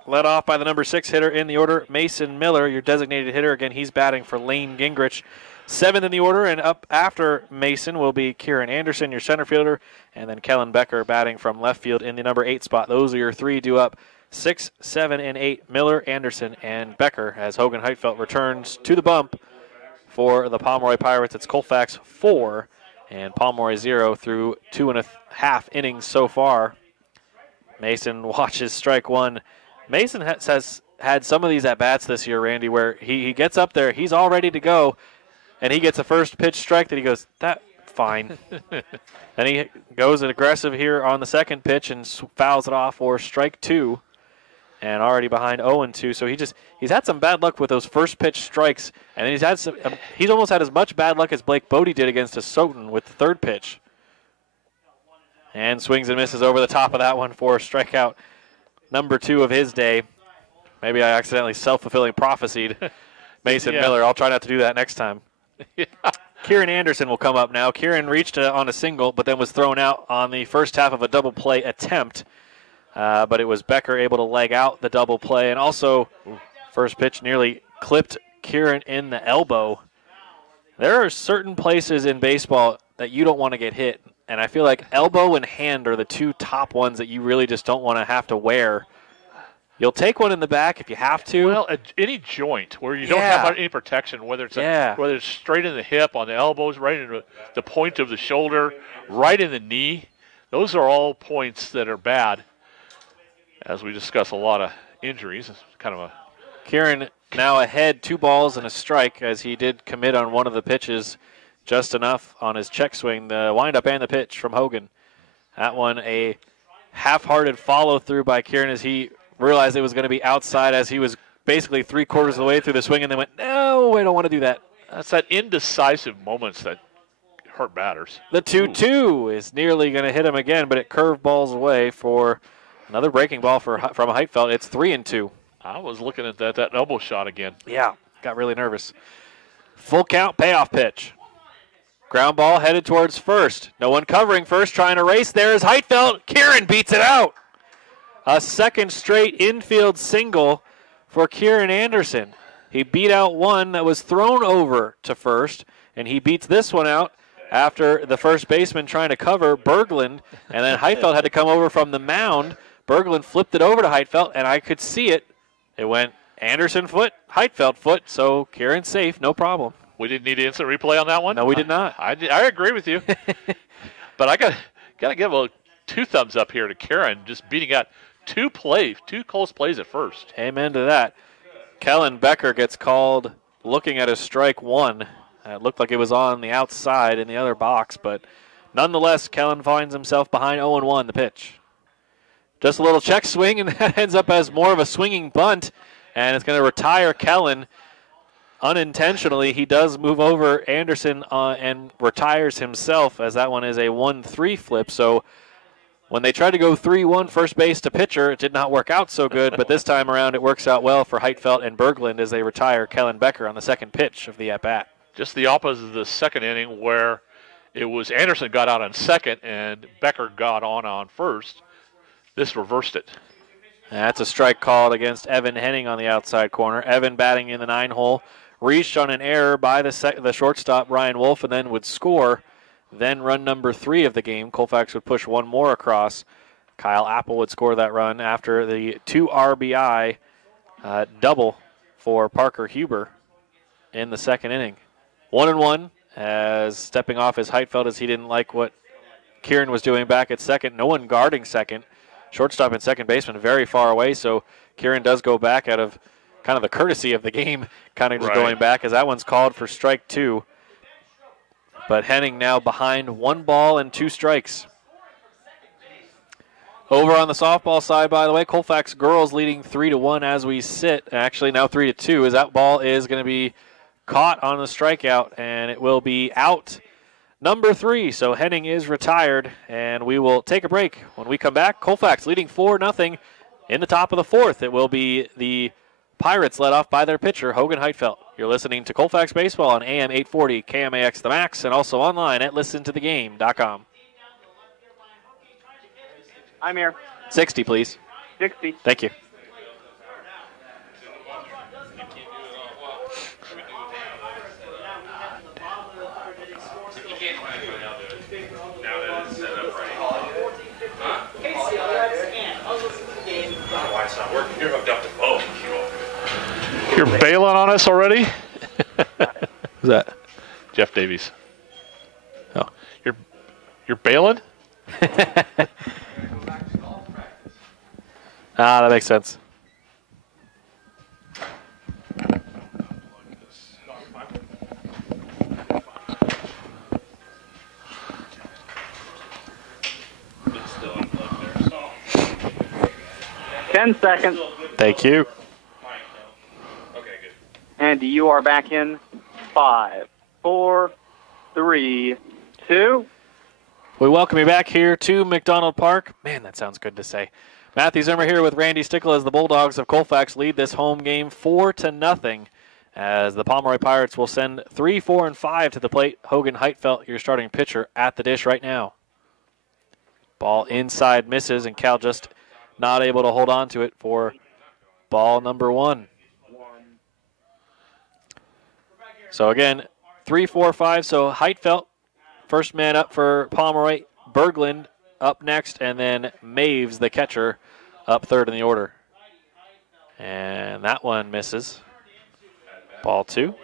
Led off by the number 6 hitter in the order, Mason Miller, your designated hitter. Again, he's batting for Lane Gingrich. 7th in the order, and up after Mason will be Kieran Anderson, your center fielder, and then Kellen Becker batting from left field in the number 8 spot. Those are your 3 due up. 6, 7, and 8, Miller, Anderson, and Becker as Hogan Heitfeld returns to the bump for the Pomeroy Pirates. It's Colfax 4 and Pomeroy 0 through 2.5 innings so far. Mason watches strike 1. Mason has had some of these at-bats this year, Randy, where he gets up there, he's all ready to go, and he gets a first pitch strike that he goes, that fine. And he goes aggressive here on the second pitch and fouls it off for strike 2. And already behind 0-2, so he's had some bad luck with those first pitch strikes, and then he's almost had as much bad luck as Blake Bodie did against Soton with the third pitch. And swings and misses over the top of that one for strikeout number 2 of his day. Maybe I accidentally self-fulfilling prophesied Mason Yeah. Miller. I'll try not to do that next time. Yeah. Kieran Anderson will come up now. Kieran reached on a single, but then was thrown out on the first half of a double play attempt. But it was Becker able to leg out the double play. And also, first pitch nearly clipped Kieran in the elbow. There are certain places in baseball that you don't want to get hit. And I feel like elbow and hand are the two top ones that you really just don't want to have to wear. You'll take one in the back if you have to. Well, any joint where you don't have any protection, whether it's whether it's straight in the hip, on the elbows, right in the point of the shoulder, right in the knee, those are all points that are bad. As we discuss a lot of injuries, it's kind of a... Kieran now ahead, 2 balls and a strike, as he did commit on one of the pitches just enough on his check swing, the windup and the pitch from Hogan. That one a half-hearted follow-through by Kieran as he realized it was going to be outside as he was basically 3/4 of the way through the swing and then went, no, I don't want to do that. That's that indecisive moments that hurt batters. The 2-2 is nearly going to hit him again, but it curve balls away for another breaking ball from Heitfeld. It's 3-2. I was looking at that elbow shot again. Yeah, got really nervous. Full count payoff pitch. Ground ball headed towards first. No one covering first, trying to race. There is Heitfeld. Kieran beats it out. A second straight infield single for Kieran Anderson. He beat out one that was thrown over to first, and he beats this one out after the first baseman trying to cover Berglund, and then Heitfeld had to come over from the mound. Berglund flipped it over to Heitfeld, and I could see it. It went Anderson foot, Heitfeld foot, so Kieran's safe, no problem. We didn't need instant replay on that one? No, we did not. I agree with you. But I got to give a 2 thumbs up here to Kieran, just beating out 2 close plays at first. Amen to that. Kellen Becker gets called looking at a strike 1. It looked like it was on the outside in the other box, but nonetheless, Kellen finds himself behind 0-1 the pitch. Just a little check swing, and that ends up as more of a swinging bunt, and it's going to retire Kellen. Unintentionally, he does move over Anderson and retires himself, as that one is a 1-3 flip. So when they tried to go 3-1 first base to pitcher, it did not work out so good, but this time around it works out well for Heitfeld and Berglund as they retire Kellen Becker on the second pitch of the at-bat. Just the opposite of the second inning, where it was Anderson got out on second and Becker got on first. This reversed it. That's a strike called against Evan Henning on the outside corner. Evan batting in the 9-hole, reached on an error by the shortstop, Ryan Wolf, and then would score. Then run number 3 of the game. Colfax would push one more across. Kyle Apple would score that run after the 2 RBI double for Parker Huber in the second inning. 1-1 as stepping off is Heitfeld as he didn't like what Kieran was doing back at second. No one guarding second. Shortstop and second baseman very far away, so Kieran does go back out of kind of the courtesy of the game, kind of just going back as that one's called for strike 2. But Henning now behind 1 ball and 2 strikes. Over on the softball side, by the way, Colfax girls leading 3-1 as we sit. Actually, now 3-2 as that ball is going to be caught on the strikeout, and it will be out number 3. So Henning is retired, and we will take a break. When we come back, Colfax leading 4-0 in the top of the 4th. It will be the Pirates led off by their pitcher, Hogan Heitfeld. You're listening to Colfax Baseball on AM 840 KMAX The Max, and also online at listentothegame.com. I'm here. 60, please. 60. Thank you. You're hooked up to both. You're bailing on us already? Who's that? Jeff Davies. Oh. You're bailing? That makes sense. Ten seconds. Thank you. And you are back in 5, 4, 3, 2. We welcome you back here to McDonald Park. Man, that sounds good to say. Matthew Zimmer here with Randy Stickle as the Bulldogs of Colfax lead this home game 4-0, as the Pomeroy Pirates will send 3, 4, and 5 to the plate. Hogan Heitfeld, your starting pitcher, at the dish right now. Ball inside misses, and Cal just not able to hold on to it for ball number 1. So again, 3, 4, 5. So Heitfeld, first man up for Pomeroy. Berglund up next, and then Maves, the catcher, up third in the order. And that one misses. Ball 2.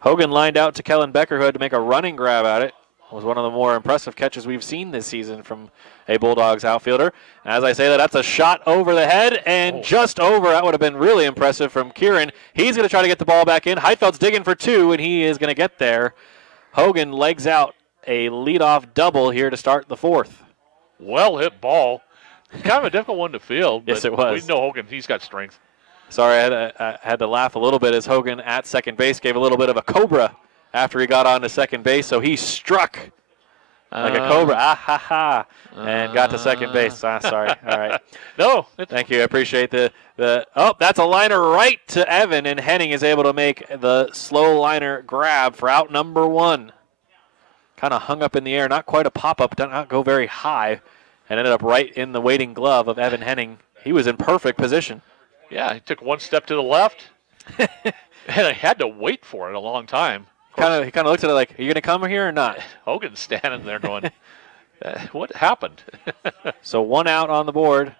Hogan lined out to Kellen Becker, who had to make a running grab at it. It was one of the more impressive catches we've seen this season from a Bulldogs outfielder. As I say that, that's a shot over the head and just over. That would have been really impressive from Kieran. He's going to try to get the ball back in. Heitfeld's digging for 2, and he is going to get there. Hogan legs out a leadoff double here to start the 4th. Well hit ball. Kind of a difficult one to field. Yes, it was. We know Hogan, he's got strength. Sorry, I had to laugh a little bit as Hogan at second base gave a little bit of a cobra after he got on to second base. So he struck like a cobra, and got to second base. Sorry. All right. No. Thank you. I appreciate the oh, that's a liner right to Evan, and Henning is able to make the slow liner grab for out number 1. Kind of hung up in the air, not quite a pop-up, did not go very high, and ended up right in the waiting glove of Evan Henning. He was in perfect position. Yeah, he took one step to the left, and I had to wait for it a long time. He kind of looked at it like, are you going to come here or not? Hogan's standing there going, what happened? So 1 out on the board.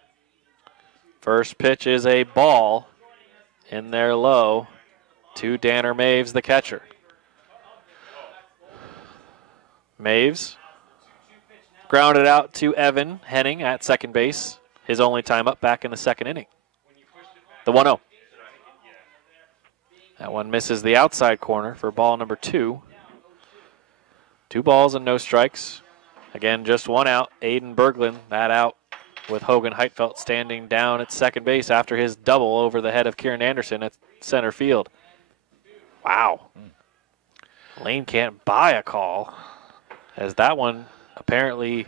First pitch is a ball in there low to Danner Maves, the catcher. Maves grounded out to Evan Henning at second base. His only time up back in the second inning. The 1-0. That one misses the outside corner for ball number 2. 2 balls and no strikes. Again, just 1 out. Aiden Berglund, that out with Hogan Heitfeld standing down at second base after his double over the head of Kieran Anderson at center field. Wow. Lane can't buy a call, as that one apparently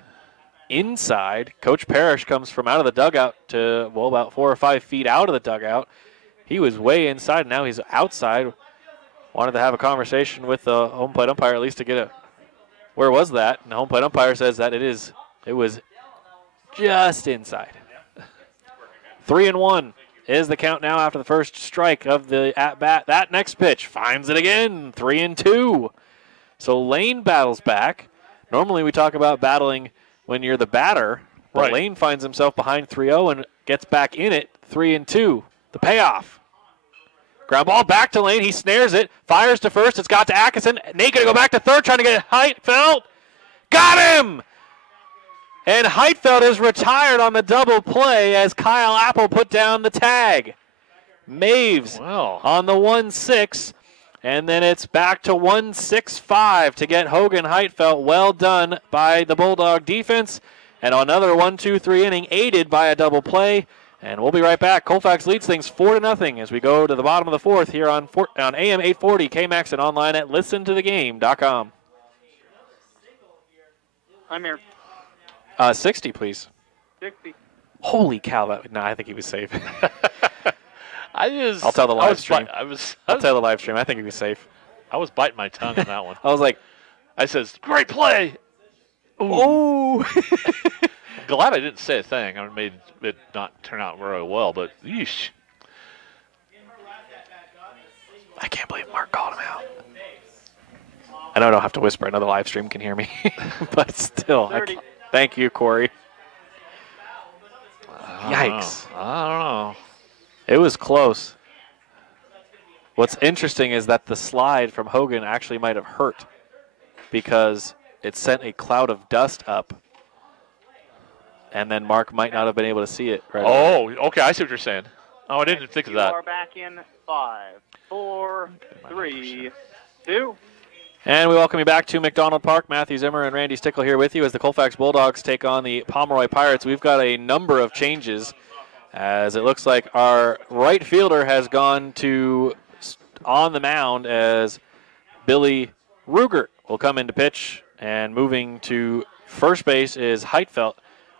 inside. Coach Parrish comes from out of the dugout to, well, about 4 or 5 feet out of the dugout. He was way inside, and now he's outside. Wanted to have a conversation with the home plate umpire, at least to get a, where was that? And the home plate umpire says that it was just inside. 3-1 is the count now after the first strike of the at-bat. That next pitch finds it again, 3-2. So Lane battles back. Normally we talk about battling when you're the batter, but right. Lane finds himself behind 3-0 and gets back in it, 3-2. The payoff. Ground ball back to Lane. He snares it, fires to first. It's got to Atkinson. Nate going to go back to third, trying to get Heitfeld. Got him! And Heitfeld is retired on the double play as Kyle Apple put down the tag. Maves on the 1-6. And then it's back to 1-6-5 to get Hogan Heitfeld. Well done by the Bulldog defense. And another 1-2-3 inning aided by a double play. And we'll be right back. Colfax leads things 4-0 as we go to the bottom of the 4th here on AM 840 KMAX and online at listentothegame.com. I'm here. 60, please. 60. Holy cow! No, I think he was safe. I'll tell the live stream. I'll tell the live stream. I think he was safe. I was biting my tongue on that one. I was like, I says, great play. Ooh. Glad I didn't say a thing. I made it not turn out very well, but yeesh. I can't believe Mark called him out. I know I don't have to whisper. Another live stream can hear me. But still. Thank you, Corey. Yikes. I don't know. It was close. What's interesting is that the slide from Hogan actually might have hurt because it sent a cloud of dust up. And then Mark might not have been able to see it. Right away. Okay. I see what you're saying. Oh, I didn't think of that. You are back in 5, 4, 3, 2. And we welcome you back to McDonald Park. Matthew Zimmer and Randy Stickle here with you as the Colfax Bulldogs take on the Pomeroy Pirates. We've got a number of changes as it looks like our right fielder has gone to on the mound as Billy Ruger will come into pitch. And moving to first base is Heitfeld.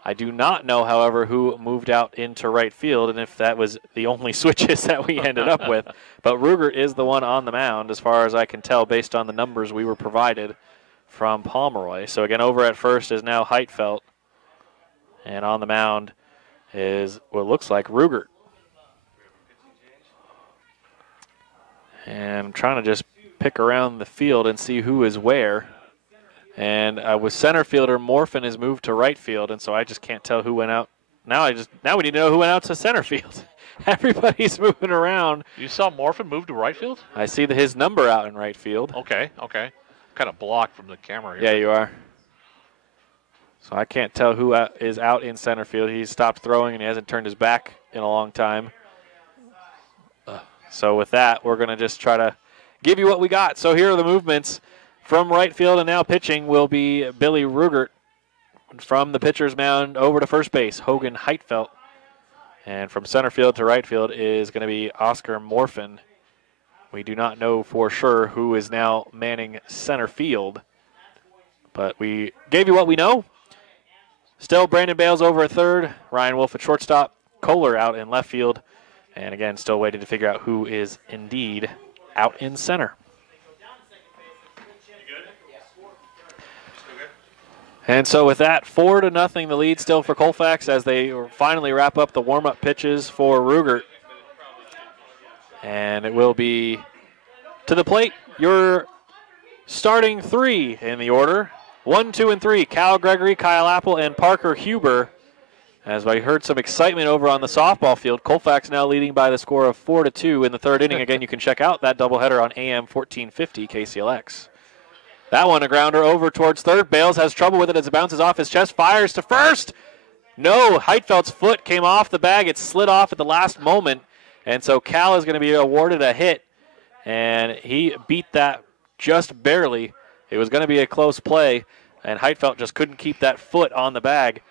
I do not know, however, who moved out into right field and if that was the only switches that we ended up with. But Rugert is the one on the mound, as far as I can tell, based on the numbers we were provided from Pomeroy. So again, over at first is now Heitfeld. And on the mound is what looks like Rugert. And I'm trying to just pick around the field and see who is where. And with center fielder, Morphin has moved to right field, and so I just can't tell who went out. Now we need to know who went out to center field. Everybody's moving around. You saw Morphin move to right field? I see his number out in right field. Okay. Kind of blocked from the camera here. Yeah, you are. So I can't tell who is out in center field. He's stopped throwing, and he hasn't turned his back in a long time. So with that, we're going to just try to give you what we got. So here are the movements. From right field and now pitching will be Billy Rugert. From the pitcher's mound over to first base, Hogan Heitfeld. And from center field to right field is going to be Oscar Morphin. We do not know for sure who is now manning center field, but we gave you what we know. Still Brandon Bales over at third, Ryan Wolf at shortstop, Kohler out in left field, and again, still waiting to figure out who is indeed out in center. And so with that, 4-0, the lead still for Colfax as they finally wrap up the warm-up pitches for Rugert. And it will be to the plate, your starting three in the order. 1, 2, and 3, Cal Gregory, Kyle Apple, and Parker Huber. As I heard some excitement over on the softball field, Colfax now leading by the score of 4-2 in the third inning. Again, you can check out that doubleheader on AM 1450 KCLX. That one, a grounder over towards third. Bales has trouble with it as it bounces off his chest, fires to first. No, Heitfeld's foot came off the bag. It slid off at the last moment, and so Cal is going to be awarded a hit, and he beat that just barely. It was going to be a close play, and Heitfeld just couldn't keep that foot on the bag.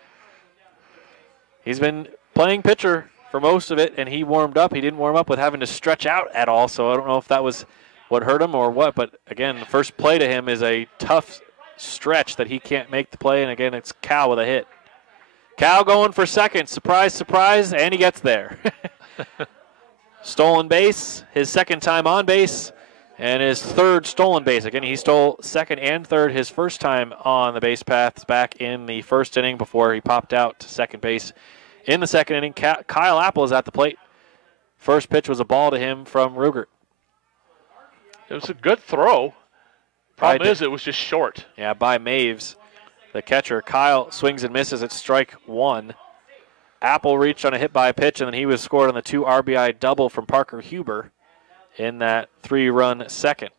He's been playing pitcher for most of it, and he warmed up. He didn't warm up with having to stretch out at all, so I don't know if that was what hurt him or what, but again, the first play to him is a tough stretch that he can't make the play, and again, it's Cal with a hit. Cal going for second, surprise, surprise, and he gets there. Stolen base, his second time on base, and his third stolen base. Again, he stole second and third his first time on the base paths back in the first inning before he popped out to second base in the second inning. Kyle Apple is at the plate. First pitch was a ball to him from Rugert. It was a good throw. Problem is, it was just short. Yeah, by Maves, the catcher. Kyle swings and misses at strike one. Apple reached on a hit by a pitch, and then he was scored on the 2 RBI double from Parker Huber in that 3-run second.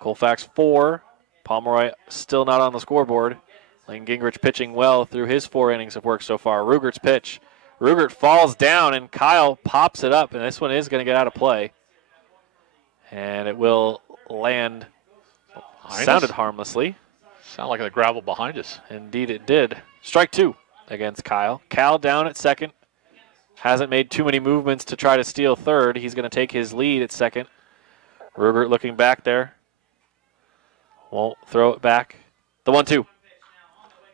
Colfax 4. Pomeroy still not on the scoreboard. Lane Gingrich pitching well through his 4 innings of work so far. Rugert's pitch. Rugert falls down, and Kyle pops it up, and this one is going to get out of play. And it will land, sounded harmlessly. Sounded like the gravel behind us. Indeed it did. Strike 2 against Kyle. Cal down at second. Hasn't made too many movements to try to steal third. He's going to take his lead at second. Rugert looking back there. Won't throw it back. The 1-2.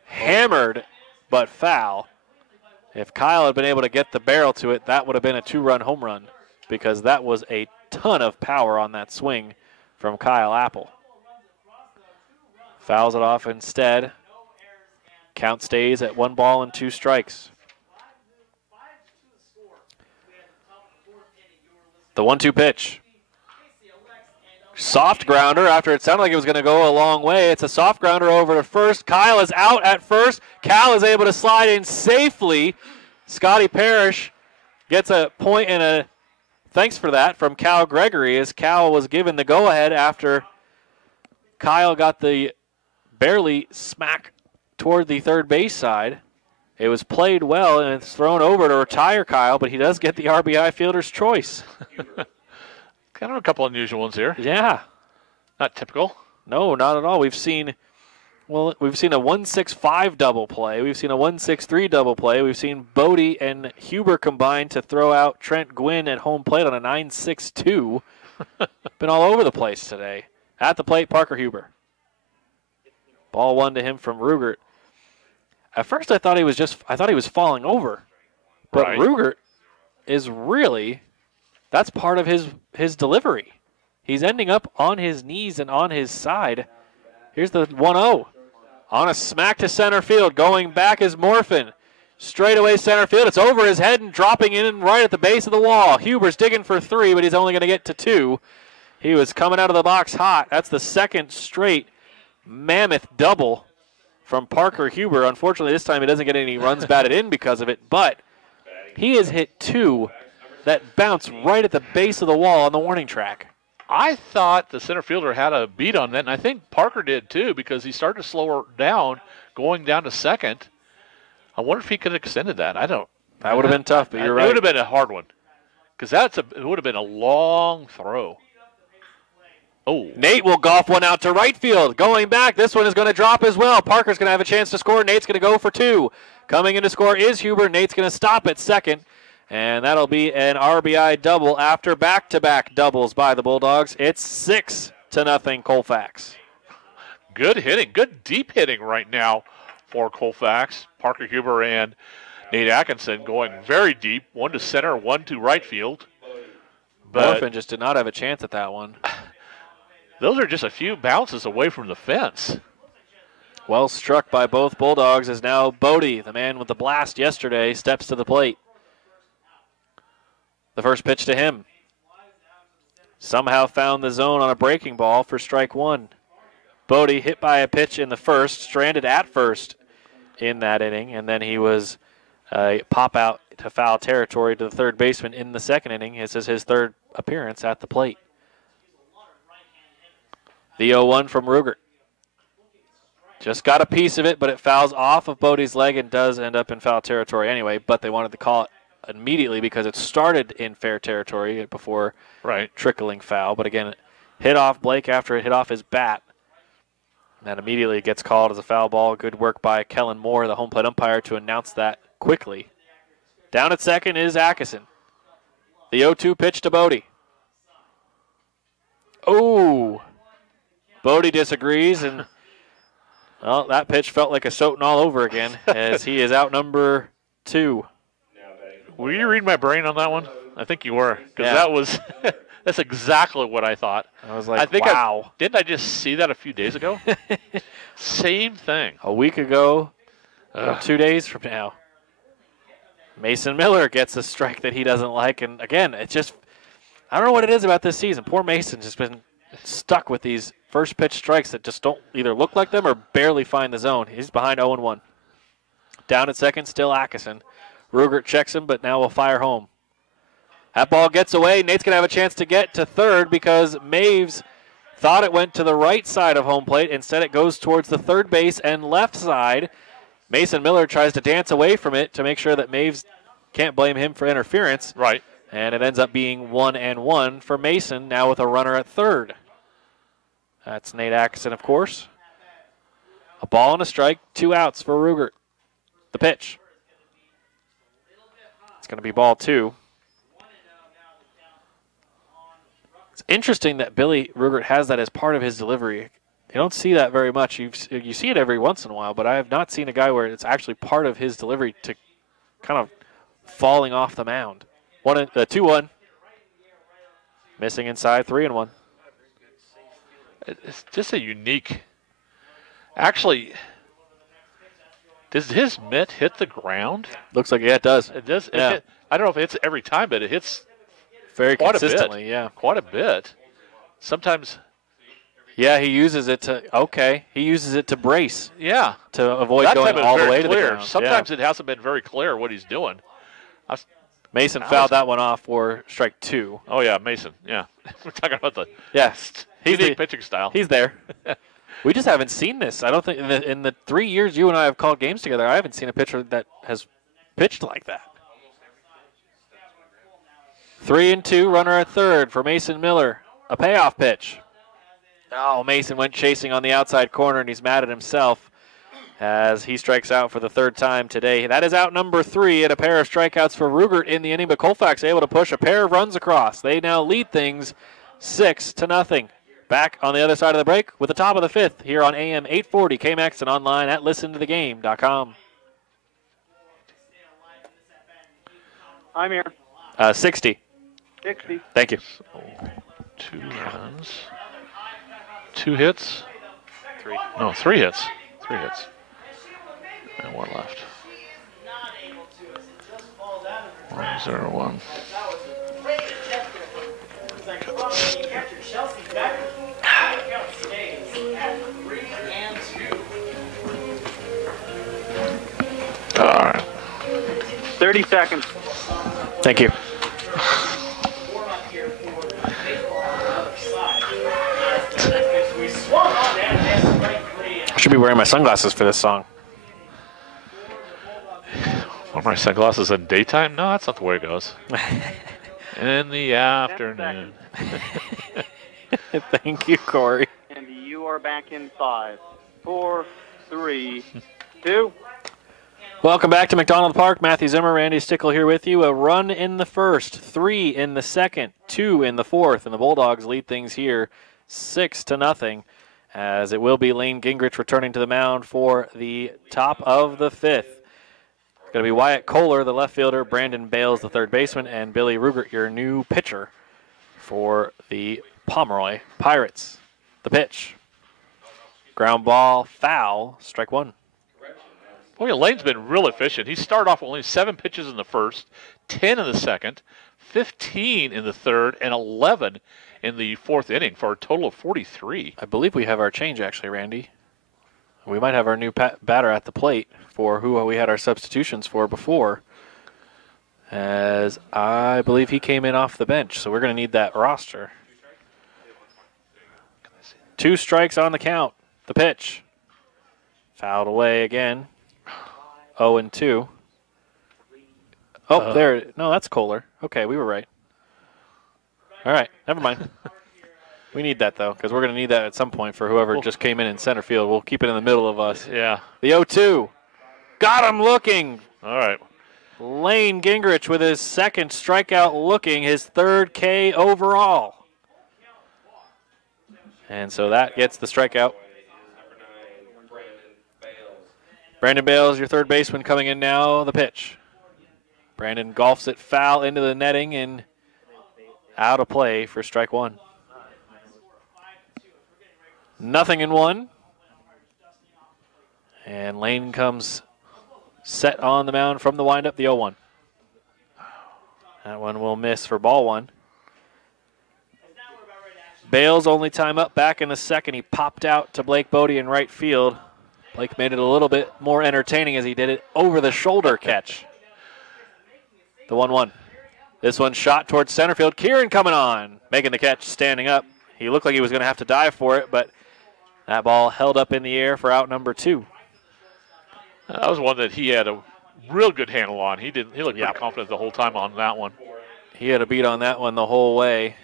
Hammered, but foul. If Kyle had been able to get the barrel to it, that would have been a 2-run home run because that was a ton of power on that swing from Kyle Apple. Fouls it off instead. Count stays at 1 ball and 2 strikes. The 1-2 pitch. Soft grounder after it sounded like it was going to go a long way. It's a soft grounder over to first. Kyle is out at first. Cal is able to slide in safely. Scotty Parrish gets a point and a thanks for that from Cal Gregory as Cal was given the go-ahead after Kyle got the barely smack toward the third base side. It was played well, and it's thrown over to retire Kyle, but he does get the RBI fielder's choice. Kind of a couple unusual ones here. Yeah. Not typical. No, not at all. We've seen a 1-6-5 double play. We've seen a 1-6-3 double play. We've seen Bodie and Huber combine to throw out Trent Gwynn at home plate on a 9-6-2. Been all over the place today. At the plate, Parker Huber. Ball 1 to him from Rugert. At first, I thought he was falling over, but Right. Rugert is really, that's part of his delivery. He's ending up on his knees and on his side. Here's the 1-0. On a smack to center field. Going back is Morphin. Straight away center field. It's over his head and dropping in right at the base of the wall. Huber's digging for 3, but he's only going to get to 2. He was coming out of the box hot. That's the second straight mammoth double from Parker Huber. Unfortunately, this time he doesn't get any runs batted in because of it, but he has hit 2 that bounce right at the base of the wall on the warning track. I thought the center fielder had a beat on that, and I think Parker did too, because he started to slow her down, going down to second. I wonder if he could have extended that. I don't. That would have been tough, but you're right. It would have been a hard one, because it would have been a long throw. Oh. Nate will golf one out to right field. Going back, this one is going to drop as well. Parker's going to have a chance to score. Nate's going to go for 2. Coming in to score is Huber. Nate's going to stop at second. And that'll be an RBI double after back-to-back doubles by the Bulldogs. It's 6-0 Colfax. Good hitting, good deep hitting right now for Colfax. Parker Huber and Nate Atkinson going very deep, one to center, one to right field. But Morphin just did not have a chance at that one. Those are just a few bounces away from the fence. Well struck by both Bulldogs as now Bodie, the man with the blast yesterday, steps to the plate. The first pitch to him. Somehow found the zone on a breaking ball for strike 1. Bodie hit by a pitch in the first, stranded at first in that inning, and then he was pop out to foul territory to the third baseman in the second inning. This is his third appearance at the plate. The 0-1 from Rugert. Just got a piece of it, but it fouls off of Bodie's leg and does end up in foul territory anyway, but they wanted to call it immediately because it started in fair territory before trickling foul. But again, it hit off Blake after it hit off his bat. And that immediately gets called as a foul ball. Good work by Kellen Moore, the home plate umpire, to announce that quickly. Down at second is Atkinson. The 0-2 pitch to Bodie. Oh, Bodie disagrees, and well, that pitch felt like a Soten all over again as he is out number 2. Were you reading my brain on that one? I think you were, because that was that's exactly what I thought. I was like, wow. Didn't I just see that a few days ago? Same thing. A week ago, 2 days from now. Mason Miller gets a strike that he doesn't like, and again, it's just, I don't know what it is about this season. Poor Mason's just been stuck with these first pitch strikes that just don't either look like them or barely find the zone. He's behind 0-1. Down at second, still Atkinson. Rugert checks him, but now will fire home. That ball gets away. Nate's going to have a chance to get to third because Maves thought it went to the right side of home plate. Instead, it goes towards the third base and left side. Mason Miller tries to dance away from it to make sure that Maves can't blame him for interference. Right. And it ends up being 1-1 for Mason, now with a runner at third. That's Nate Atkinson, of course. A ball and a strike, 2 outs for Rugert. The pitch. It's going to be ball 2. It's interesting that Billy Rugert has that as part of his delivery. You don't see that very much. You see it every once in a while, but I have not seen a guy where it's actually part of his delivery to kind of falling off the mound. 2-1. Missing inside, 3-1. It's just a unique. Actually, does his mitt hit the ground? Looks like it does. It does. Yeah. I don't know if it hits every time, but it hits very quite consistently. A bit. Yeah, quite a bit. Sometimes. Yeah, he uses it to. Okay, he uses it to brace. Yeah, to avoid going all the way to the ground. Sometimes it hasn't been very clear what he's doing. Mason fouled that one off for strike 2. Oh yeah, Mason. Yeah, we're talking about the he's unique pitching style. He's there. We just haven't seen this. I don't think in the 3 years you and I have called games together, I haven't seen a pitcher that has pitched like that. 3-2, runner at third for Mason Miller. A payoff pitch. Oh, Mason went chasing on the outside corner, and he's mad at himself as he strikes out for the third time today. That is out number 3, and a pair of strikeouts for Rugert in the inning, but Colfax able to push a pair of runs across. They now lead things 6-0. Back on the other side of the break with the top of the 5th here on AM 840 KMX and online at listentothegame.com. I'm here. 60. 60. Thank you. So, 2 runs. 2 hits? 3. No, 3 hits. 3 hits. And 1 left. 1-0-1. All right. 30 seconds. Thank you. I should be wearing my sunglasses for this song. Wear my sunglasses in daytime? No, that's not the way it goes. In the afternoon. Thank you, Corey. And you are back in 5, 4, 3, 2. Welcome back to McDonald Park. Matthew Zimmer, Randy Stickle here with you. A run in the first, 3 in the second, 2 in the fourth, and the Bulldogs lead things here 6-0, as it will be Lane Gingrich returning to the mound for the top of the fifth. It's going to be Wyatt Kohler, the left fielder, Brandon Bales, the third baseman, and Billy Rugert, your new pitcher for the Pomeroy Pirates. The pitch. Ground ball, foul, strike 1. Well, yeah, Lane's been real efficient. He started off with only 7 pitches in the first, 10 in the second, 15 in the third, and 11 in the fourth inning for a total of 43. I believe we have our change, actually, Randy. We might have our new batter at the plate for who we had our substitutions for before, as I believe he came in off the bench, so we're going to need that roster. 2 strikes on the count. The pitch. Fouled away again. 0-2. Oh, there. No, that's Kohler. Okay, we were right. All right, never mind. We need that, though, because we're going to need that at some point for whoever just came in center field. We'll keep it in the middle of us. Yeah. The 0-2. Got him looking. All right. Lane Gingrich with his second strikeout looking, his third K overall. And so that gets the strikeout. Brandon Bales, your third baseman, coming in now. The pitch. Brandon golfs it foul into the netting and out of play for strike 1. 0-1. And Lane comes set on the mound from the windup, the 0-1. That one will miss for ball 1. Bales only time up back in the second. He popped out to Blake Bodie in right field. Blake made it a little bit more entertaining as he did it over the shoulder catch. The 1-1. This one shot towards center field. Kieran coming on, making the catch, standing up. He looked like he was going to have to dive for it, but that ball held up in the air for out number 2. That was one that he had a real good handle on. He looked pretty confident the whole time on that one. He had a beat on that one the whole way.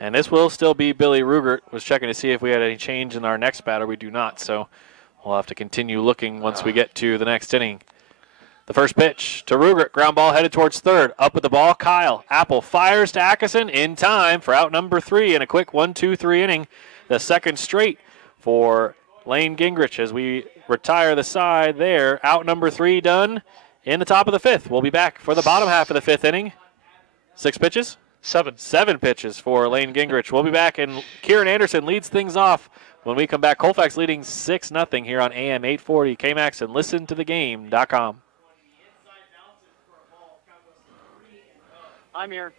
And this will still be Billy Rugert. Was checking to see if we had any change in our next batter. We do not, so we'll have to continue looking once we get to the next inning. The first pitch to Rugert. Ground ball headed towards third. Up with the ball, Kyle. Apple fires to Atkinson in time for out number 3 in a quick 1-2-3 inning. The second straight for Lane Gingrich as we retire the side there. Out number 3 done in the top of the 5th. We'll be back for the bottom half of the 5th inning. 6 pitches? 7 pitches for Lane Gingrich. We'll be back, and Kieran Anderson leads things off when we come back. Colfax leading 6-0 here on AM 840 KMAX and listentothegame.com. I'm here.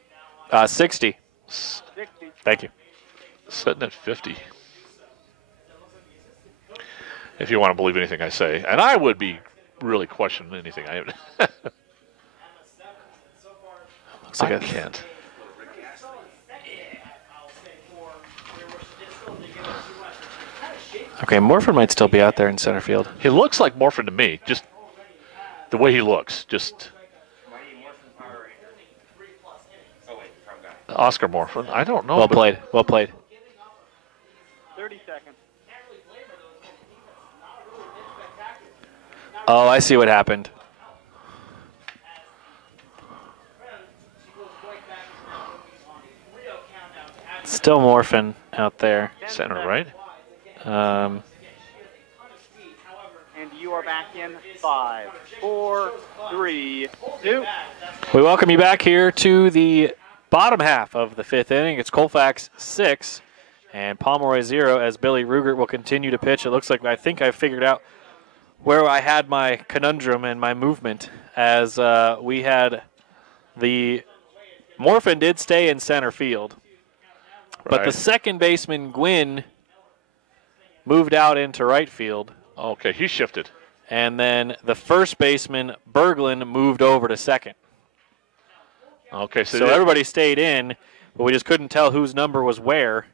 60. 60. Thank you. Sitting at 50. If you want to believe anything I say. And I would be really questioning anything I have. Looks like I can't. Okay, Morford might still be out there in center field. He looks like Morphin to me. Just the way he looks. Just Oscar Morphin. I don't know. Well played. Well played. 30 seconds. Oh, I see what happened. Still Morphin out there. Center, right? And You are back in 5, 4, 3, 2. We welcome you back here to the bottom half of the 5th inning. It's Colfax 6 and Pomeroy 0 as Billy Rugert will continue to pitch. It looks like I think I figured out where I had my conundrum and my movement, as we had the Morphin did stay in center field. But the second baseman, Gwynn, moved out into right field. Okay, he shifted. And then the first baseman, Berglund, moved over to second. Okay, so everybody stayed in, but we just couldn't tell whose number was where.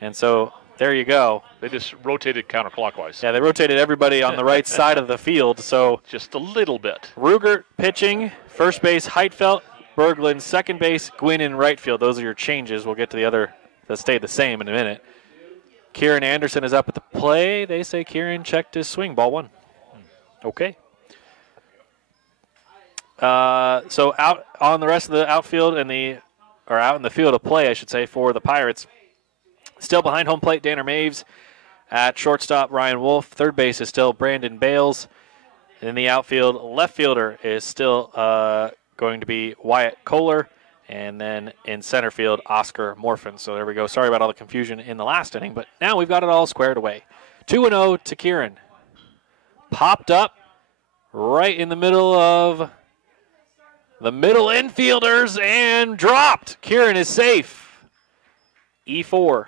And so there you go. They just rotated counterclockwise. Yeah, they rotated everybody on the right side of the field. So just a little bit. Rugert pitching, first base, Heitfeld, Berglund, second base, Gwynn in right field. Those are your changes. We'll get to the other that stayed the same in a minute. Kieran Anderson is up at the play. They say Kieran checked his swing. Ball 1. Okay. So out on the rest of the outfield or out in the field of play, I should say, for the Pirates. Still behind home plate, Danner Maves. At shortstop, Ryan Wolf. Third base is still Brandon Bales. In the outfield, left fielder is still going to be Wyatt Kohler. And then in center field, Oscar Morphin. So there we go. Sorry about all the confusion in the last inning, but now we've got it all squared away. 2-0 to Kieran. Popped up right in the middle of the middle infielders and dropped. Kieran is safe. E4.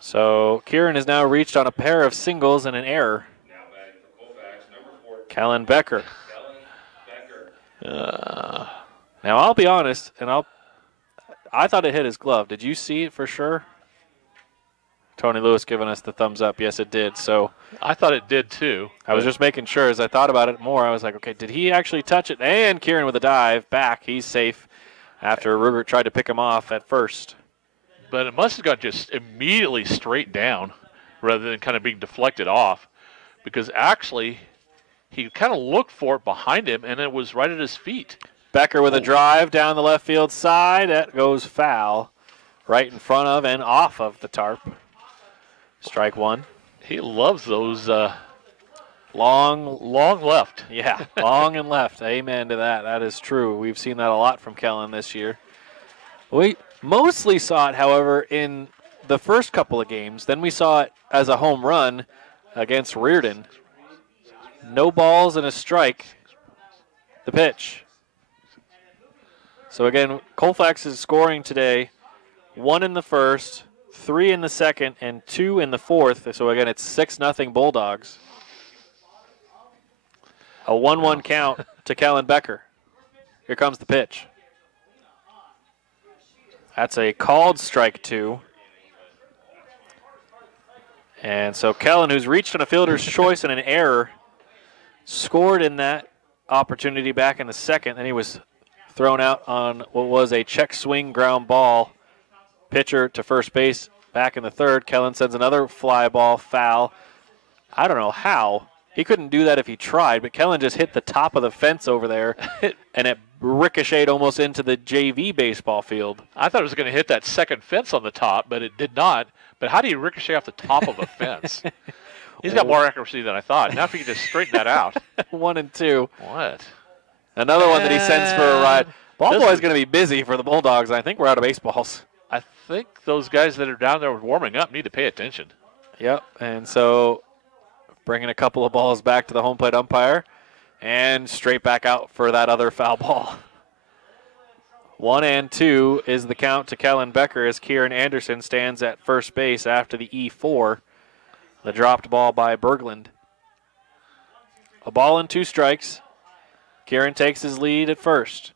So Kieran has now reached on a pair of singles and an error. Kellen Becker. Now I'll be honest, and I thought it hit his glove. Did you see it for sure? Tony Lewis giving us the thumbs up. Yes, it did. So I thought it did too. I was just making sure. As I thought about it more, I was like, okay, did he actually touch it? And Kieran with a dive back. He's safe after Rugert tried to pick him off at first. But it must have got just immediately straight down rather than kind of being deflected off, because actually he kind of looked for it behind him, and it was right at his feet. Becker with a drive down the left field side. That goes foul right in front of and off of the tarp. Strike 1. He loves those long left. Yeah, long and left. Amen to that. That is true. We've seen that a lot from Kellen this year. We mostly saw it, however, in the first couple of games. Then we saw it as a home run against Reardon. No balls and a strike. The pitch. So again, Colfax is scoring today. 1 in the first, 3 in the second, and 2 in the fourth. So again, it's 6-0 Bulldogs. A 1-1 count to Kellen Becker. Here comes the pitch. That's a called strike 2. And so Kellen, who's reached on a fielder's choice and an error, scored in that opportunity back in the second. Then he was thrown out on what was a check swing ground ball. Pitcher to first base back in the third. Kellen sends another fly ball foul. I don't know how. He couldn't do that if he tried, but Kellen just hit the top of the fence over there, and it ricocheted almost into the JV baseball field. I thought it was going to hit that second fence on the top, but it did not. But how do you ricochet off the top of a fence? He's got more accuracy than I thought. Now if you could just straighten that out. 1 and 2. What? Another one that he sends for a ride. Ball boy's going to be busy for the Bulldogs. I think we're out of baseballs. I think those guys that are down there warming up need to pay attention. Yep, and so bringing a couple of balls back to the home plate umpire and straight back out for that other foul ball. 1 and 2 is the count to Kellen Becker as Kieran Anderson stands at first base after the E4. The dropped ball by Berglund. A ball and 2 strikes. Kieran takes his lead at first.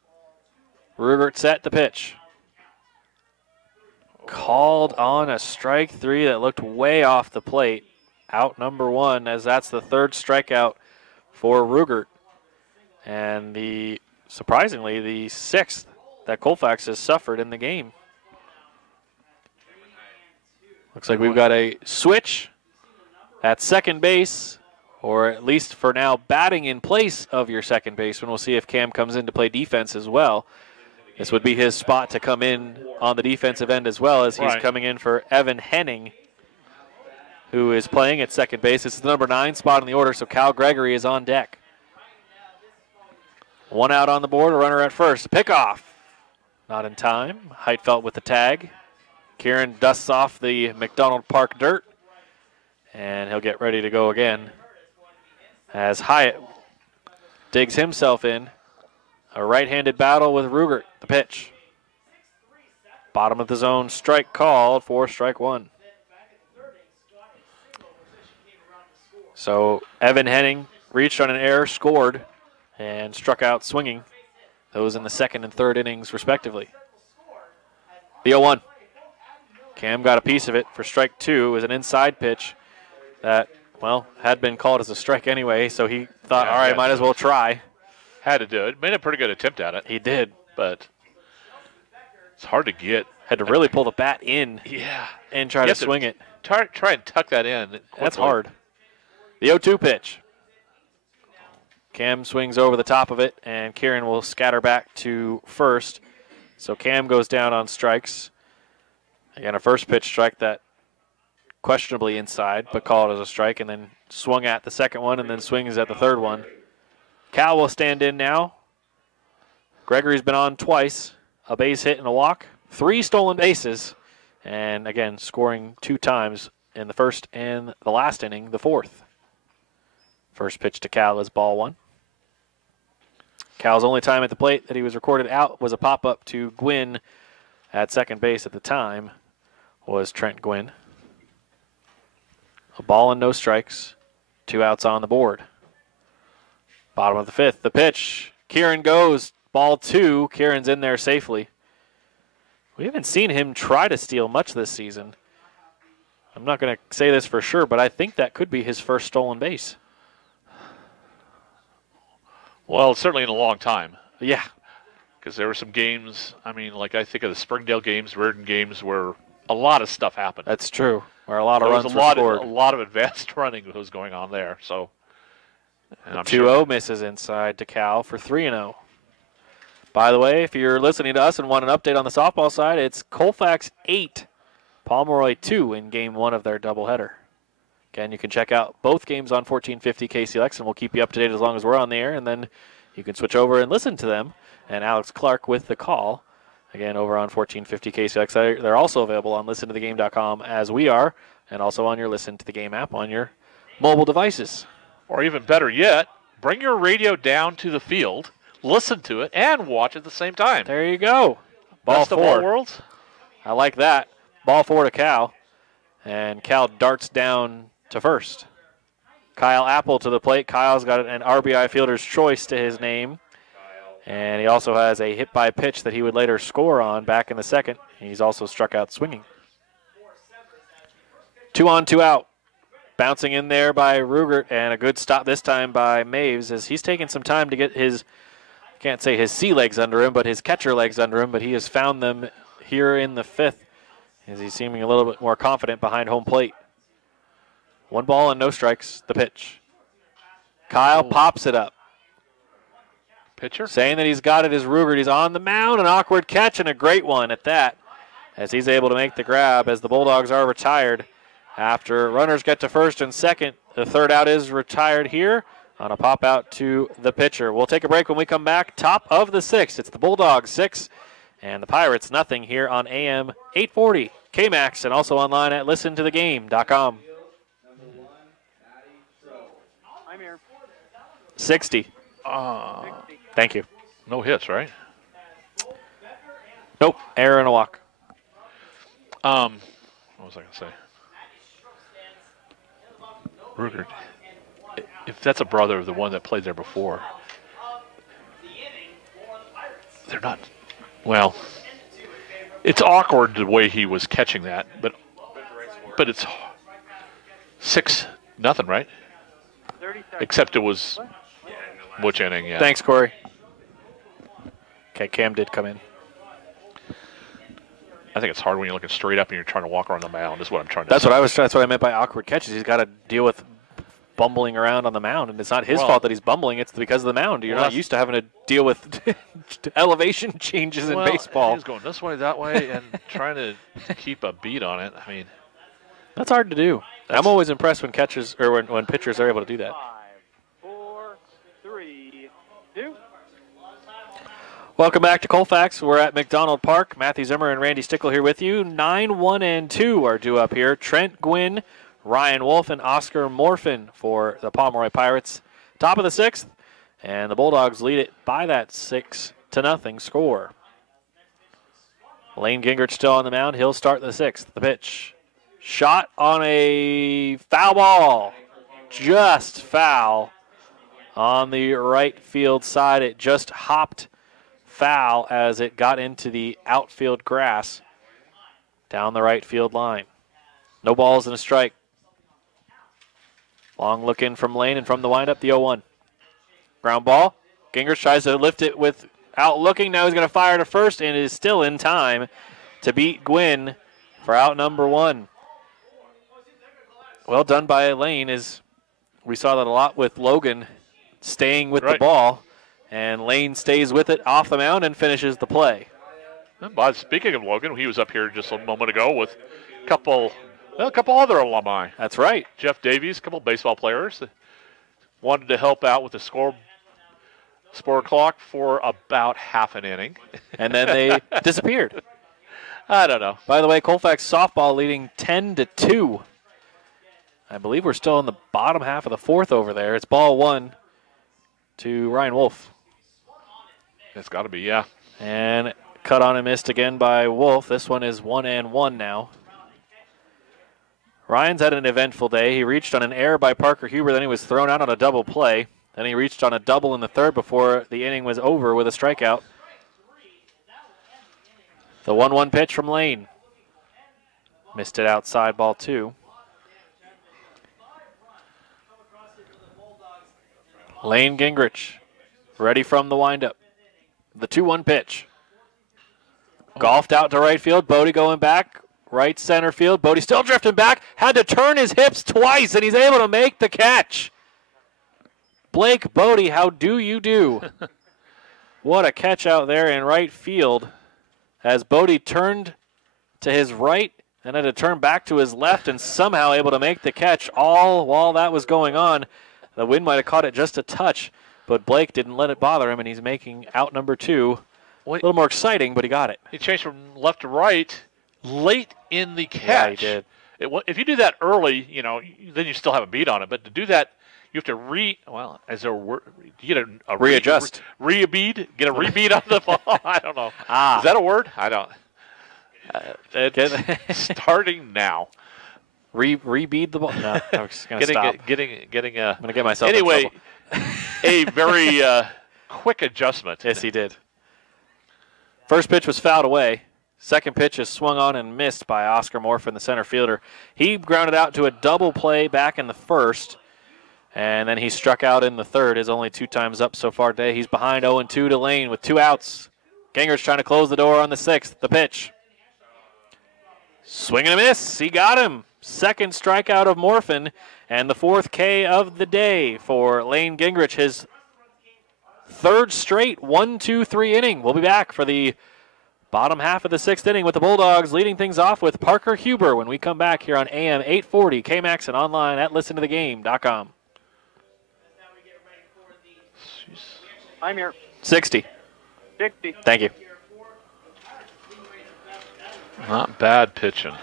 Rugert set the pitch. Called on a strike 3 that looked way off the plate. Out number 1, as that's the third strikeout for Rugert. And surprisingly, the 6th that Colfax has suffered in the game. Looks like we've got a switch at second base, or at least for now, batting in place of your second baseman. We'll see if Cam comes in to play defense as well. This would be his spot to come in on the defensive end as well, as he's coming in for Evan Henning. who is playing at second base. This is the number 9 spot in the order, so Cal Gregory is on deck. 1 out on the board, a runner at first. Pickoff. Not in time. Heitfeld with the tag. Kieran dusts off the McDonald Park dirt, and he'll get ready to go again as Hyatt digs himself in. A right-handed battle with Rugert. The pitch. Bottom of the zone, strike called for strike 1. So Evan Henning reached on an error, scored, and struck out swinging. Those in the second and third innings, respectively. The 0-1. Cam got a piece of it for strike 2. It was an inside pitch that, well, had been called as a strike anyway, so he thought, all right, might as well try. Had to do it. Made a pretty good attempt at it. He did. But it's hard to get. Had to really pull the bat in and try to swing it. Try and tuck that in. Quickly. That's hard. The 0-2 pitch. Cam swings over the top of it, and Kieran will scatter back to first. So Cam goes down on strikes. Again, a first pitch strike that questionably inside, but called as a strike, and then swung at the second one, and then swings at the third one. Cal will stand in now. Gregory's been on twice. A base hit and a walk. 3 stolen bases. And again, scoring 2 times in the first and the last inning, the 4th. First pitch to Cal is ball 1. Cal's only time at the plate that he was recorded out was a pop-up to Gwynn at second base at the time, was Trent Gwynn. A ball and no strikes. 2 outs on the board. Bottom of the 5th, the pitch. Kieran goes. Ball 2. Kieran's in there safely. We haven't seen him try to steal much this season. I'm not going to say this for sure, but I think that could be his first stolen base. Well, certainly in a long time. Yeah. Because there were some games, I mean, like I think of the Springdale games, Reardon games, where a lot of stuff happened. That's true. Where a lot of runs were scored. A lot of advanced running was going on there. So 2-0 misses inside to Cal for 3-0. By the way, if you're listening to us and want an update on the softball side, it's Colfax 8, Pomeroy 2 in game 1 of their doubleheader. Again, you can check out both games on 1450 KCLX, and we'll keep you up to date as long as we're on the air, and then you can switch over and listen to them. And Alex Clark with the call, again, over on 1450 KCLX. They're also available on listentothegame.com as we are, and also on your Listen to the Game app on your mobile devices. Or even better yet, bring your radio down to the field, listen to it, and watch at the same time. There you go. Ball Best 4. of all worlds. I like that. Ball 4 to Cal. And Cal darts down to first. Kyle Apple to the plate. Kyle's got an RBI fielder's choice to his name. And he also has a hit by pitch that he would later score on back in the second. He's also struck out swinging. 2 on, 2 out. Bouncing in there by Rugert, and a good stop this time by Maves as he's taken some time to get his, can't say his sea legs under him, but his catcher legs under him, but he has found them here in the 5th as he's seeming a little bit more confident behind home plate. 1 ball and no strikes, the pitch. Kyle pops it up. Pitcher? Saying that he's got it is Rugert. He's on the mound, an awkward catch and a great one at that as he's able to make the grab as the Bulldogs are retired. After runners get to first and second, the 3rd out is retired here on a pop out to the pitcher. We'll take a break. When we come back. Top of the 6th. It's the Bulldogs 6 and the Pirates nothing here on AM 840 KMAX and also online at listentothegame.com. I'm here. 60. Thank you. No hits, right? Nope. Error and a walk. What was I going to say? Rugert, if that's a brother of the one that played there before, they're not, well, it's awkward the way he was catching that, but it's 6-0, right? Except it was, which inning, yeah. Thanks, Corey. Okay, Cam did come in. I think it's hard when you're looking straight up and you're trying to walk around the mound. Is what I'm trying to. That's what I meant by awkward catches. He's got to deal with bumbling around on the mound, and it's not his fault that he's bumbling. It's because of the mound. You're not used to having to deal with elevation changes in baseball. He's going this way, that way, and trying to keep a beat on it. I mean, that's hard to do. I'm always impressed when catchers or when pitchers are able to do that. 5, 4, 3, 2. Welcome back to Colfax. We're at McDonald Park. Matthew Zimmer and Randy Stickle here with you. 9, 1, and 2 are due up here. Trent Gwynn, Ryan Wolf, and Oscar Morfin for the Pomeroy Pirates. Top of the 6th, and the Bulldogs lead it by that 6-0 score. Lane Gingrich still on the mound. He'll start the 6th. The pitch. Shot on a foul ball. Just foul on the right field side. It just hopped foul as it got into the outfield grass down the right field line. No balls and a strike. Long look in from Lane, and from the windup, the 0-1. Ground ball. Gingrich tries to lift it without looking. Now he's going to fire to first, and is still in time to beat Gwynn for out number 1. Well done by Lane, as we saw that a lot with Logan staying with the ball. And Lane stays with it off the mound and finishes the play. But speaking of Logan, he was up here just a moment ago with a couple other alumni. That's right. Jeff Davies, a couple baseball players that wanted to help out with the score clock for about half an inning. And then they disappeared. I don't know. By the way, Colfax softball leading 10-2. I believe we're still in the bottom half of the 4th over there. It's ball 1 to Ryan Wolf. It's got to be, yeah. And cut on and missed again by Wolf. This one is 1-1 now. Ryan's had an eventful day. He reached on an error by Parker Huber, then he was thrown out on a double play. Then he reached on a double in the 3rd before the inning was over with a strikeout. The 1-1 pitch from Lane. Missed it outside, ball 2. Lane Gingrich, ready from the windup. The 2-1 pitch. Golfed out to right field. Bodie going back. Right center field. Bodie still drifting back. Had to turn his hips twice, and he's able to make the catch. Blake Bodie, how do you do? What a catch out there in right field. As Bodie turned to his right and had to turn back to his left and somehow able to make the catch all while that was going on. The wind might have caught it just a touch, but Blake didn't let it bother him, and he's making out number 2. A little more exciting, but he got it. He changed from left to right late in the catch. Yeah, he did. If you do that early, then you still have a beat on it. But to do that, you have to readjust. Get a rebeat on the ball. I don't know. Is that a word? I don't. Starting now. Rebead the ball? No, I'm just going to stop. I'm going to get myself in trouble. A very quick adjustment. Yes, he did. First pitch was fouled away. Second pitch is swung on and missed by Oscar Morfin, the center fielder. He grounded out to a double play back in the 1st, and then he struck out in the 3rd. His only 2 times up so far today. He's behind 0-2 to Lane with 2 outs. Gingrich trying to close the door on the 6th. The pitch. Swing and a miss. He got him. Second strikeout of Morfin, and the 4th K of the day for Lane Gingrich. His 3rd straight 1-2-3 inning. We'll be back for the bottom half of the 6th inning with the Bulldogs leading things off with Parker Huber when we come back here on AM 840 KMAX and online at listentothegame.com. I'm here. 60. 60. Thank you. Not bad pitching.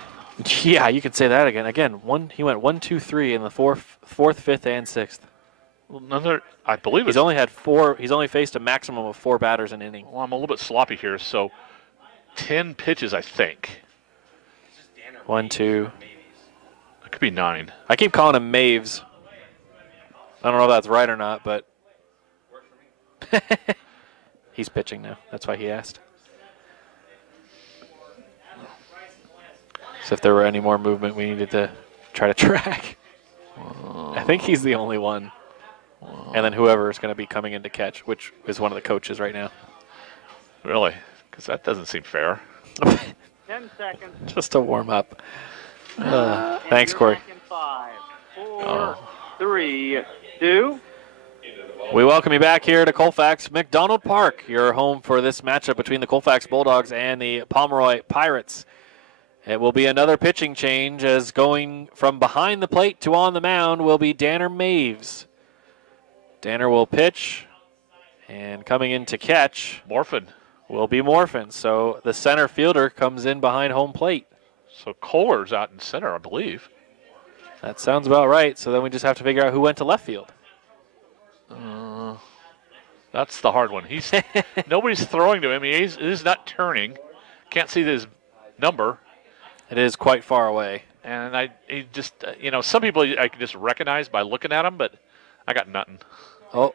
Yeah, you could say that again. He went 1-2-3 in the 4th, 5th, and 6th. I believe he's only had 4. He's only faced a maximum of 4 batters an inning. Well, I'm a little bit sloppy here, so 10 pitches, I think. 1, 2. It could be 9. I keep calling him Maves. I don't know if that's right or not, but he's pitching now. That's why he asked. So if there were any more movement, we needed to try to track. I think he's the only one. And then whoever is going to be coming in to catch, which is one of the coaches right now. Really? Because that doesn't seem fair. 10 seconds. Just to warm up. Thanks, Corey. 5, 4, 3, 2. We welcome you back here to Colfax McDonald Park, your home for this matchup between the Colfax Bulldogs and the Pomeroy Pirates. It will be another pitching change, as going from behind the plate to on the mound will be Danner Maves. Danner will pitch, and coming in to catch Morphin. will be Morphin. So the center fielder comes in behind home plate. So Kohler's out in center, I believe. That sounds about right. So then we just have to figure out who went to left field. That's the hard one. Nobody's throwing to him. He's not turning. Can't see his number. It is quite far away. And he just, some people I can just recognize by looking at him, but I got nothing. Oh,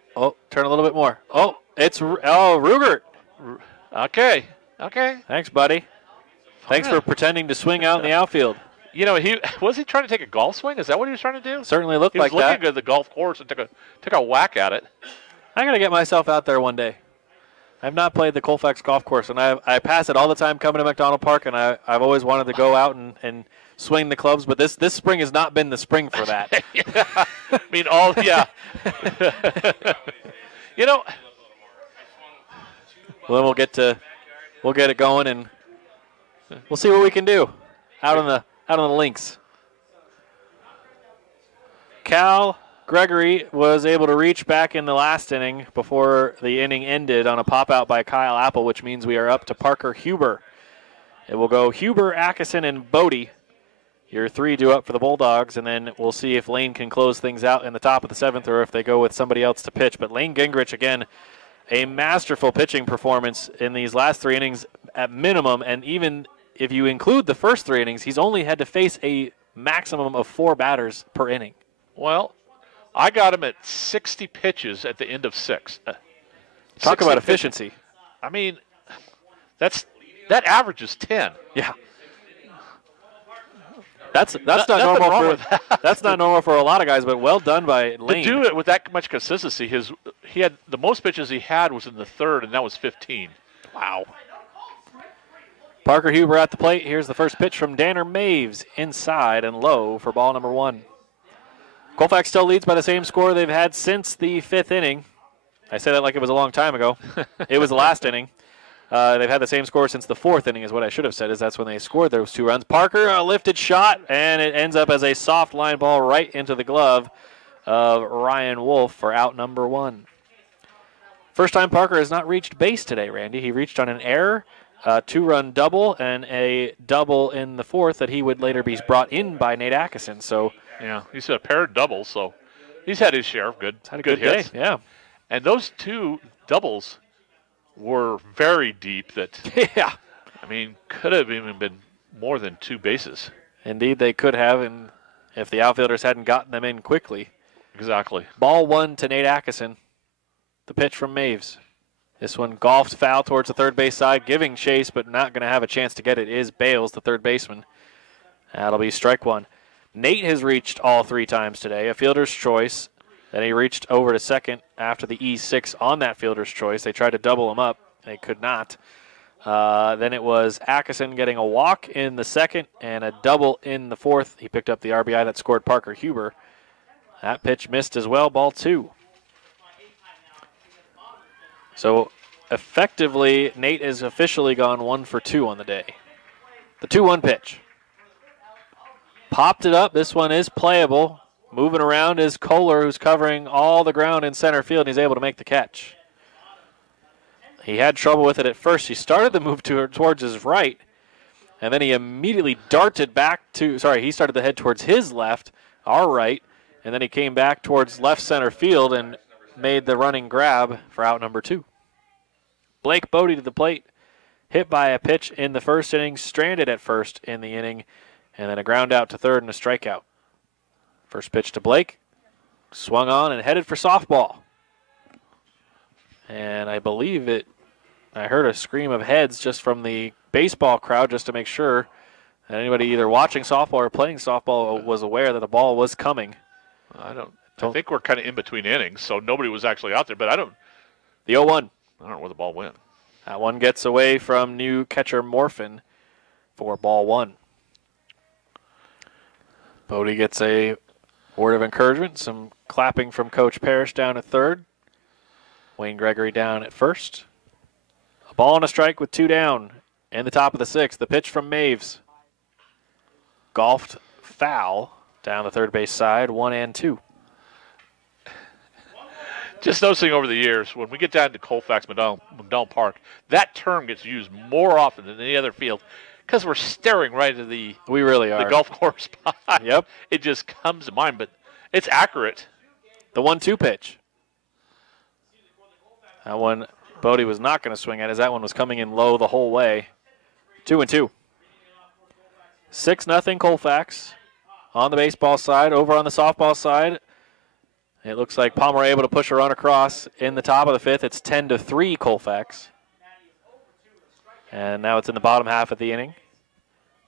turn a little bit more. Oh, it's Rugert. Okay. Thanks, buddy. Thanks for pretending to swing out in the outfield. Was he trying to take a golf swing? Is that what he was trying to do? Certainly looked like that. He was looking at the golf course and took a whack at it. I got to get myself out there one day. I've not played the Colfax golf course, and I pass it all the time coming to McDonald Park, and I've always wanted to go out and swing the clubs, but this spring has not been the spring for that. I mean, yeah. Well, then we'll get it going, and we'll see what we can do out on the links. Cal Gregory was able to reach back in the last inning before the inning ended on a pop-out by Kyle Apple, which means we are up to Parker Huber. It will go Huber, Atkinson, and Bodie. Your three due up for the Bulldogs, and then we'll see if Lane can close things out in the top of the seventh or if they go with somebody else to pitch. But Lane Gingrich, again, a masterful pitching performance in these last 3 innings at minimum, and even if you include the first 3 innings, he's only had to face a maximum of 4 batters per inning. Well, I got him at 60 pitches at the end of 6. Talk about efficiency. I mean, that average is 10. Yeah. That's not normal for that's not normal for a lot of guys, but well done by Lane. To do it with that much consistency, he had the most pitches he had was in the 3rd, and that was 15. Wow. Parker Huber at the plate. Here's the first pitch from Danner Maves, inside and low for ball number 1. Colfax still leads by the same score they've had since the 5th inning. I say that like it was a long time ago. It was the last inning. They've had the same score since the 4th inning is what I should have said, is that's when they scored those 2 runs. Parker, a lifted shot, and it ends up as a soft line ball right into the glove of Ryan Wolf for out number 1. First time Parker has not reached base today, Randy. He reached on an error, a 2-run double, and a double in the 4th that he would later be brought in by Nate Atkinson. So, yeah, he's a pair of doubles, so he's had his share of good hits. Day, yeah. And those 2 doubles were very deep that, yeah. I mean, could have even been more than 2 bases. Indeed, they could have, and if the outfielders hadn't gotten them in quickly. Exactly. Ball 1 to Nate Atkinson. The pitch from Maves. This one golfed foul towards the third base side, giving chase, but not going to have a chance to get it is Bales, the third baseman. That'll be strike 1. Nate has reached all 3 times today, a fielder's choice. Then he reached over to second after the E6 on that fielder's choice. They tried to double him up. They could not. Then it was Atkinson getting a walk in the 2nd and a double in the 4th. He picked up the RBI that scored Parker Huber. That pitch missed as well, ball 2. So effectively, Nate has officially gone 1 for 2 on the day. The 2-1 pitch. Popped it up. This one is playable. Moving around is Kohler, who's covering all the ground in center field, and he's able to make the catch. He had trouble with it at first. He started the move towards his right, and then he immediately darted back to, he started to head towards his left, our right, and then he came back towards left center field and made the running grab for out number 2. Blake Bodie to the plate, hit by a pitch in the 1st inning, stranded at first in the inning, and then a ground out to 3rd and a strikeout. First pitch to Blake, swung on and headed for softball. And I believe I heard a scream of heads just from the baseball crowd just to make sure that anybody either watching softball or playing softball was aware that a ball was coming. I think we're kind of in between innings, so nobody was actually out there, but The 0-1. I don't know where the ball went. That one gets away from new catcher Morphin for ball 1. Bodie gets a word of encouragement, some clapping from Coach Parrish down at 3rd. Wayne Gregory down at 1st. A ball and a strike with 2 down in the top of the 6th. The pitch from Maves. golfed foul down the third base side, 1 and 2. Just noticing over the years, when we get down to Colfax McDonald Park, that term gets used more often than any other field because we're staring right at the golf course spot. Yep. It just comes to mind, but it's accurate. The 1-2 pitch. That one Bodie was not going to swing at, as that one was coming in low the whole way. 2-2. 6-0 Colfax on the baseball side. Over on the softball side, it looks like Pomeroy able to push a run across in the top of the fifth. It's 10-3 Colfax. And now it's in the bottom half of the inning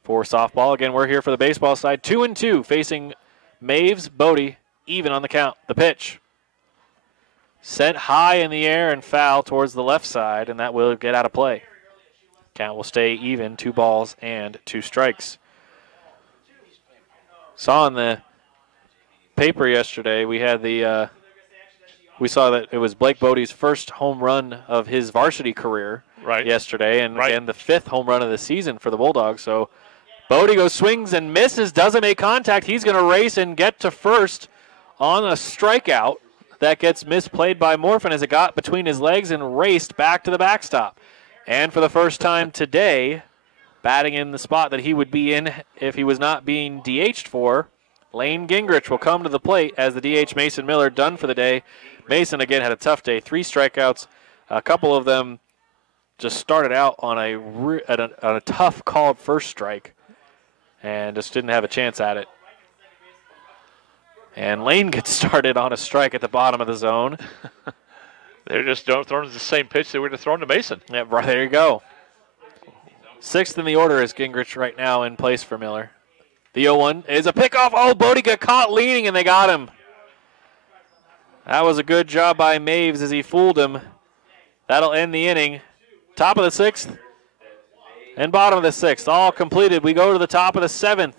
for softball. Again, we're here for the baseball side. 2-2 facing Maves, Bodie, even on the count. The pitch. Sent high in the air and foul towards the left side, and that will get out of play. Count will stay even, 2 balls and 2 strikes. Saw in the paper yesterday, we had we saw that it was Blake Bodie's first home run of his varsity career yesterday, and again the 5th home run of the season for the Bulldogs. So Bodie goes, swings and misses, doesn't make contact. He's going to race and get to first on a strikeout that gets misplayed by Morphin as it got between his legs and raced back to the backstop. And for the first time today, batting in the spot that he would be in if he was not being DH'd for, Lane Gingrich will come to the plate as the DH Mason Miller done for the day. Mason, again, had a tough day. 3 strikeouts. A couple of them just started out on a tough called first strike and just didn't have a chance at it. And Lane gets started on a strike at the bottom of the zone. They're just throwing the same pitch they would have thrown to Mason. Yeah, right, there you go. 6th in the order is Gingrich right now in place for Miller. The 0-1 is a pickoff. Oh, Bodie got caught leaning, and they got him. That was a good job by Maves as he fooled him. That'll end the inning. Top of the 6th and bottom of the 6th, all completed. We go to the top of the 7th.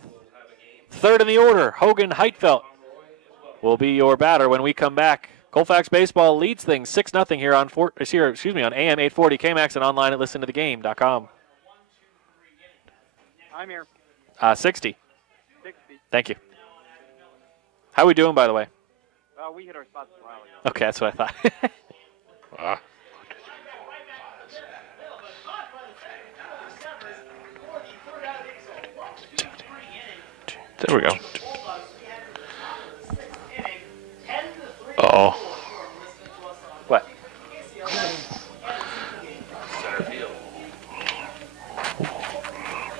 3rd in the order, Hogan Heitfeld will be your batter when we come back. Colfax baseball leads things 6-0 here on AM 840 KMAX and online at listentothegame.com. I'm here. 60. Thank you. How are we doing, by the way? We hit our spots a while ago. Okay, that's what I thought. There we go. Uh-oh. What?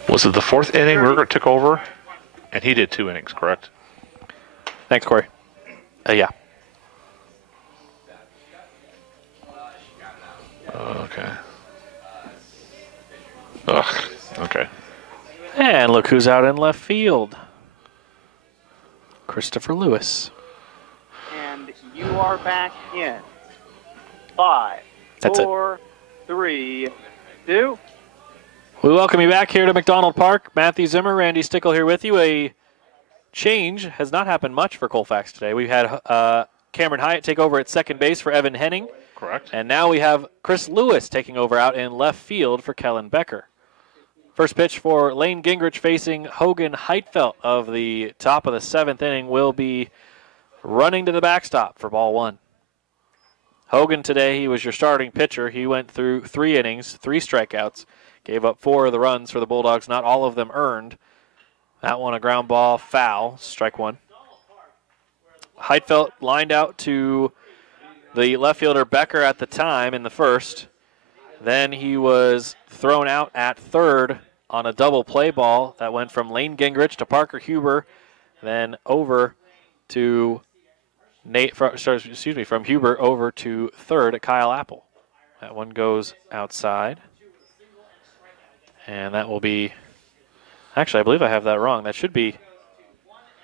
Was it the 4th inning Ruger took over? And he did 2 innings, correct? Thanks, Corey. Yeah. Okay. Ugh. Okay. And look who's out in left field. Christopher Lewis. And you are back in 5, That's 4, 3, 2. We welcome you back here to McDonald Park. Matthew Zimmer, Randy Stickle here with you. A change has not happened much for Colfax today. We've had Cameron Hyatt take over at second base for Evan Henning. Correct. And now we have Chris Lewis taking over out in left field for Kellen Becker. First pitch for Lane Gingrich facing Hogan Heitfeld of the top of the 7th inning will be running to the backstop for ball 1. Hogan today, he was your starting pitcher. He went through 3 innings, 3 strikeouts, gave up 4 of the runs for the Bulldogs, not all of them earned. That one a ground ball, foul, strike 1. Heitfeld lined out to the left fielder Becker at the time in the first. Then he was thrown out at third on a double play ball that went from Lane Gingrich to Parker Huber, then over to from Huber over to third at Kyle Apple. That one goes outside. And that will be, actually I believe I have that wrong. That should be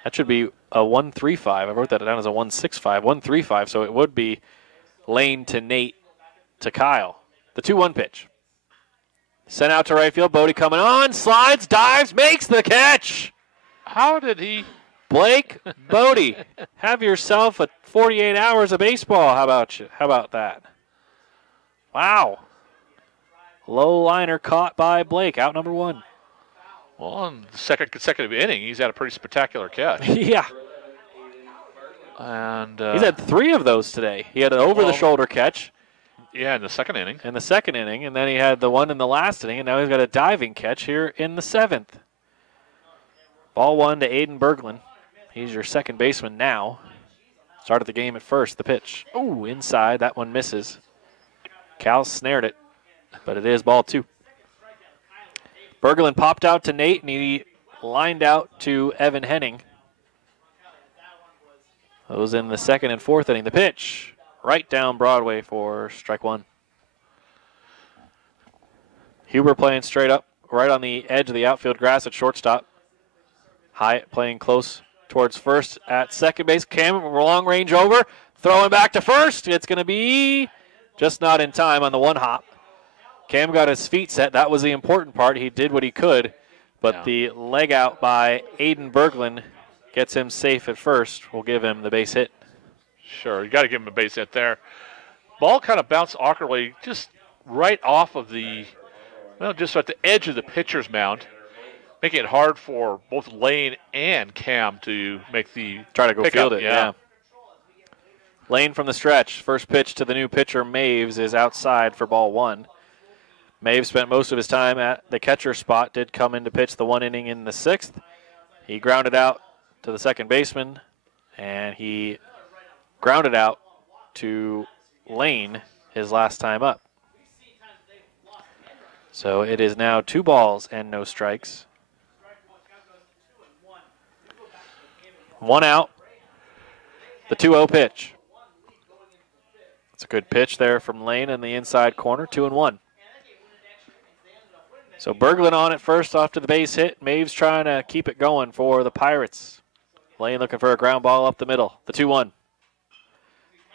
a 1-3-5. I wrote that down as a 1-6-5, 1-3-5, so it would be Lane to Nate to Kyle. The 2-1 pitch. Sent out to right field. Bodie coming on. Slides, dives, makes the catch. How did he? Blake Bodie, have yourself a 48 hours of baseball. How about that? Wow. Low liner caught by Blake. Out number 1. Well, on the second consecutive inning, he's had a pretty spectacular catch. Yeah. And He's had 3 of those today. He had an over-the-shoulder catch. Yeah, in the second inning. In the second inning, and then he had the one in the last inning, and now he's got a diving catch here in the 7th. Ball 1 to Aiden Berglund. He's your second baseman now. Started the game at first, the pitch. Ooh, inside, that one misses. Cal snared it, but it is ball 2. Berglund popped out to Nate, and he lined out to Evan Henning. Those in the second and fourth inning. The pitch right down Broadway for strike 1. Huber playing straight up, right on the edge of the outfield grass at shortstop. Hyatt playing close towards first at second base. Cam, long range over, throwing back to first. It's going to be just not in time on the one hop. Cam got his feet set. That was the important part. He did what he could, but the leg out by Aiden Berglund gets him safe at first. We'll give him the base hit. Sure, you got to give him a base hit there. Ball kind of bounced awkwardly just right off of the, well, just at the edge of the pitcher's mound, making it hard for both Lane and Cam to make the try to go field it. Yeah. Lane from the stretch. First pitch to the new pitcher, Maves, is outside for ball 1. Maves spent most of his time at the catcher spot, did come in to pitch the 1 inning in the 6th. He grounded out to the second baseman, and he grounded out to Lane his last time up. So it is now 2 balls and no strikes. 1 out. The 2-0 pitch. It's a good pitch there from Lane in the inside corner, 2-1. So Berglund on it first off to the base hit. Maves trying to keep it going for the Pirates. Lane looking for a ground ball up the middle. The 2-1.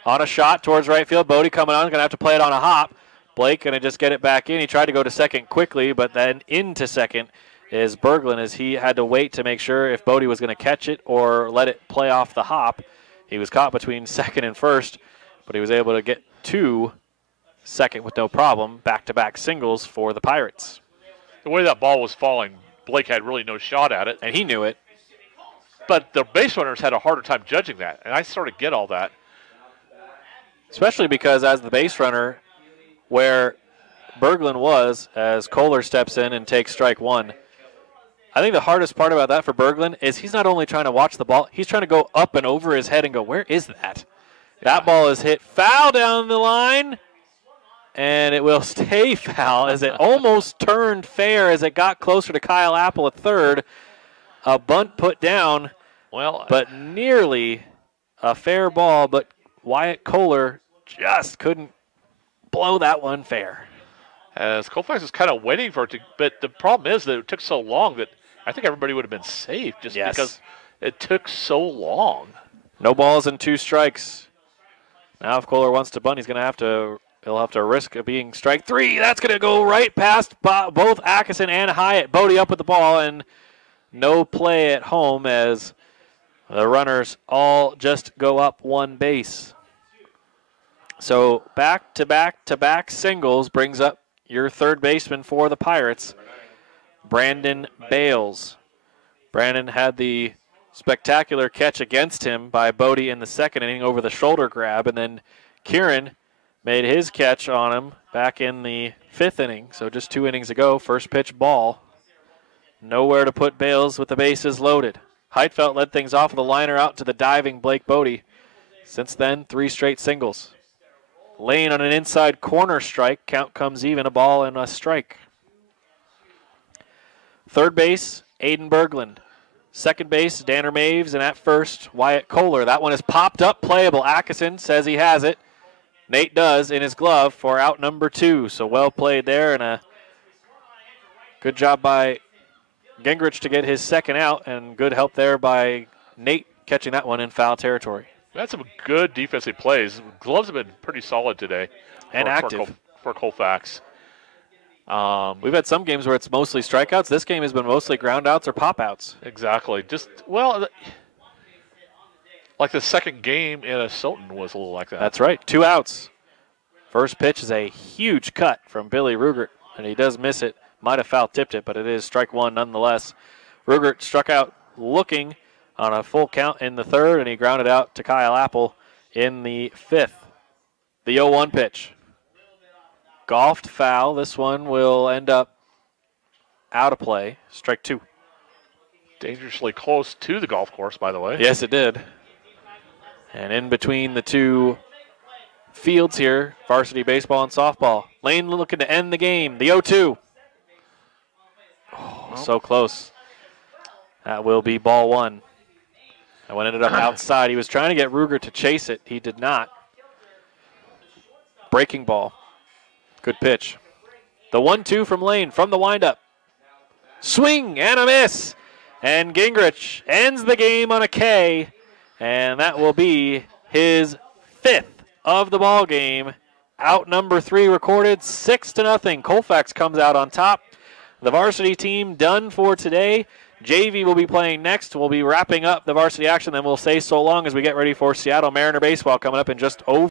On a shot towards right field. Bodie coming on. Going to have to play it on a hop. Blake going to just get it back in. He tried to go to second quickly, but then into second is Berglund as he had to wait to make sure if Bodie was going to catch it or let it play off the hop. He was caught between second and first, but he was able to get to second with no problem. Back-to-back singles for the Pirates. The way that ball was falling, Blake had really no shot at it. And he knew it. But the base runners had a harder time judging that, and I sort of get all that. Especially because as the base runner, where Berglund was, as Kohler steps in and takes strike 1, I think the hardest part about that for Berglund is he's not only trying to watch the ball, he's trying to go up and over his head and go, where is that? Yeah. That ball is hit foul down the line, and it will stay foul as it almost turned fair as it got closer to Kyle Apple at third. A bunt put down, but nearly a fair ball, but Wyatt Kohler just couldn't blow that one fair. As Colfax was kind of waiting for it to, but the problem is that it took so long that I think everybody would have been safe just because it took so long. No balls and 2 strikes. Now if Kohler wants to bunt, he'll have to risk it being strike 3. That's going to go right past both Atkinson and Hyatt. Bodie up with the ball, and no play at home as the runners all just go up 1 base. So back-to-back-to-back singles brings up your third baseman for the Pirates, Brandon Bales. Brandon had the spectacular catch against him by Bodie in the second inning over the shoulder grab, and then Kieran made his catch on him back in the 5th inning. So just 2 innings ago, first pitch ball. Nowhere to put Bales with the bases loaded. Heidfeld led things off with a liner out to the diving Blake Bodie. Since then, 3 straight singles. Lane on an inside corner strike. Count comes even, a ball and a strike. Third base, Aiden Berglund. Second base, Danner Maves, and at first, Wyatt Kohler. That one is popped up, playable. Atkinson says he has it. Nate does in his glove for out number 2. So well played there, and a good job by Gingrich to get his second out, and good help there by Nate catching that one in foul territory. That's some good defensive plays. Gloves have been pretty solid today. And active. For Colfax. We've had some games where it's mostly strikeouts. This game has been mostly groundouts or pop-outs. Exactly. Like the second game in Asotin was a little like that. That's right. 2 outs. First pitch is a huge cut from Billy Rugert, and he does miss it. might have foul tipped it, but it is strike one nonetheless. Rugert struck out looking on a full count in the third, and he grounded out to Kyle Apple in the fifth. The 0-1 pitch. Golfed foul. This one will end up out of play. Strike two. Dangerously close to the golf course, by the way. Yes, it did. And in between the two fields here, varsity baseball and softball. Lane looking to end the game. The 0-2. Oh, so close. That will be ball one. That one ended up outside. He was trying to get Ruger to chase it. He did not. Breaking ball. Good pitch. The 1-2 from Lane from the windup. Swing and a miss. And Gingrich ends the game on a K. And that will be his fifth of the ball game. Out number 3 recorded, 6-0. Colfax comes out on top. The varsity team done for today. JV will be playing next. We'll be wrapping up the varsity action. Then we'll say so long as we get ready for Seattle Mariner baseball coming up in just over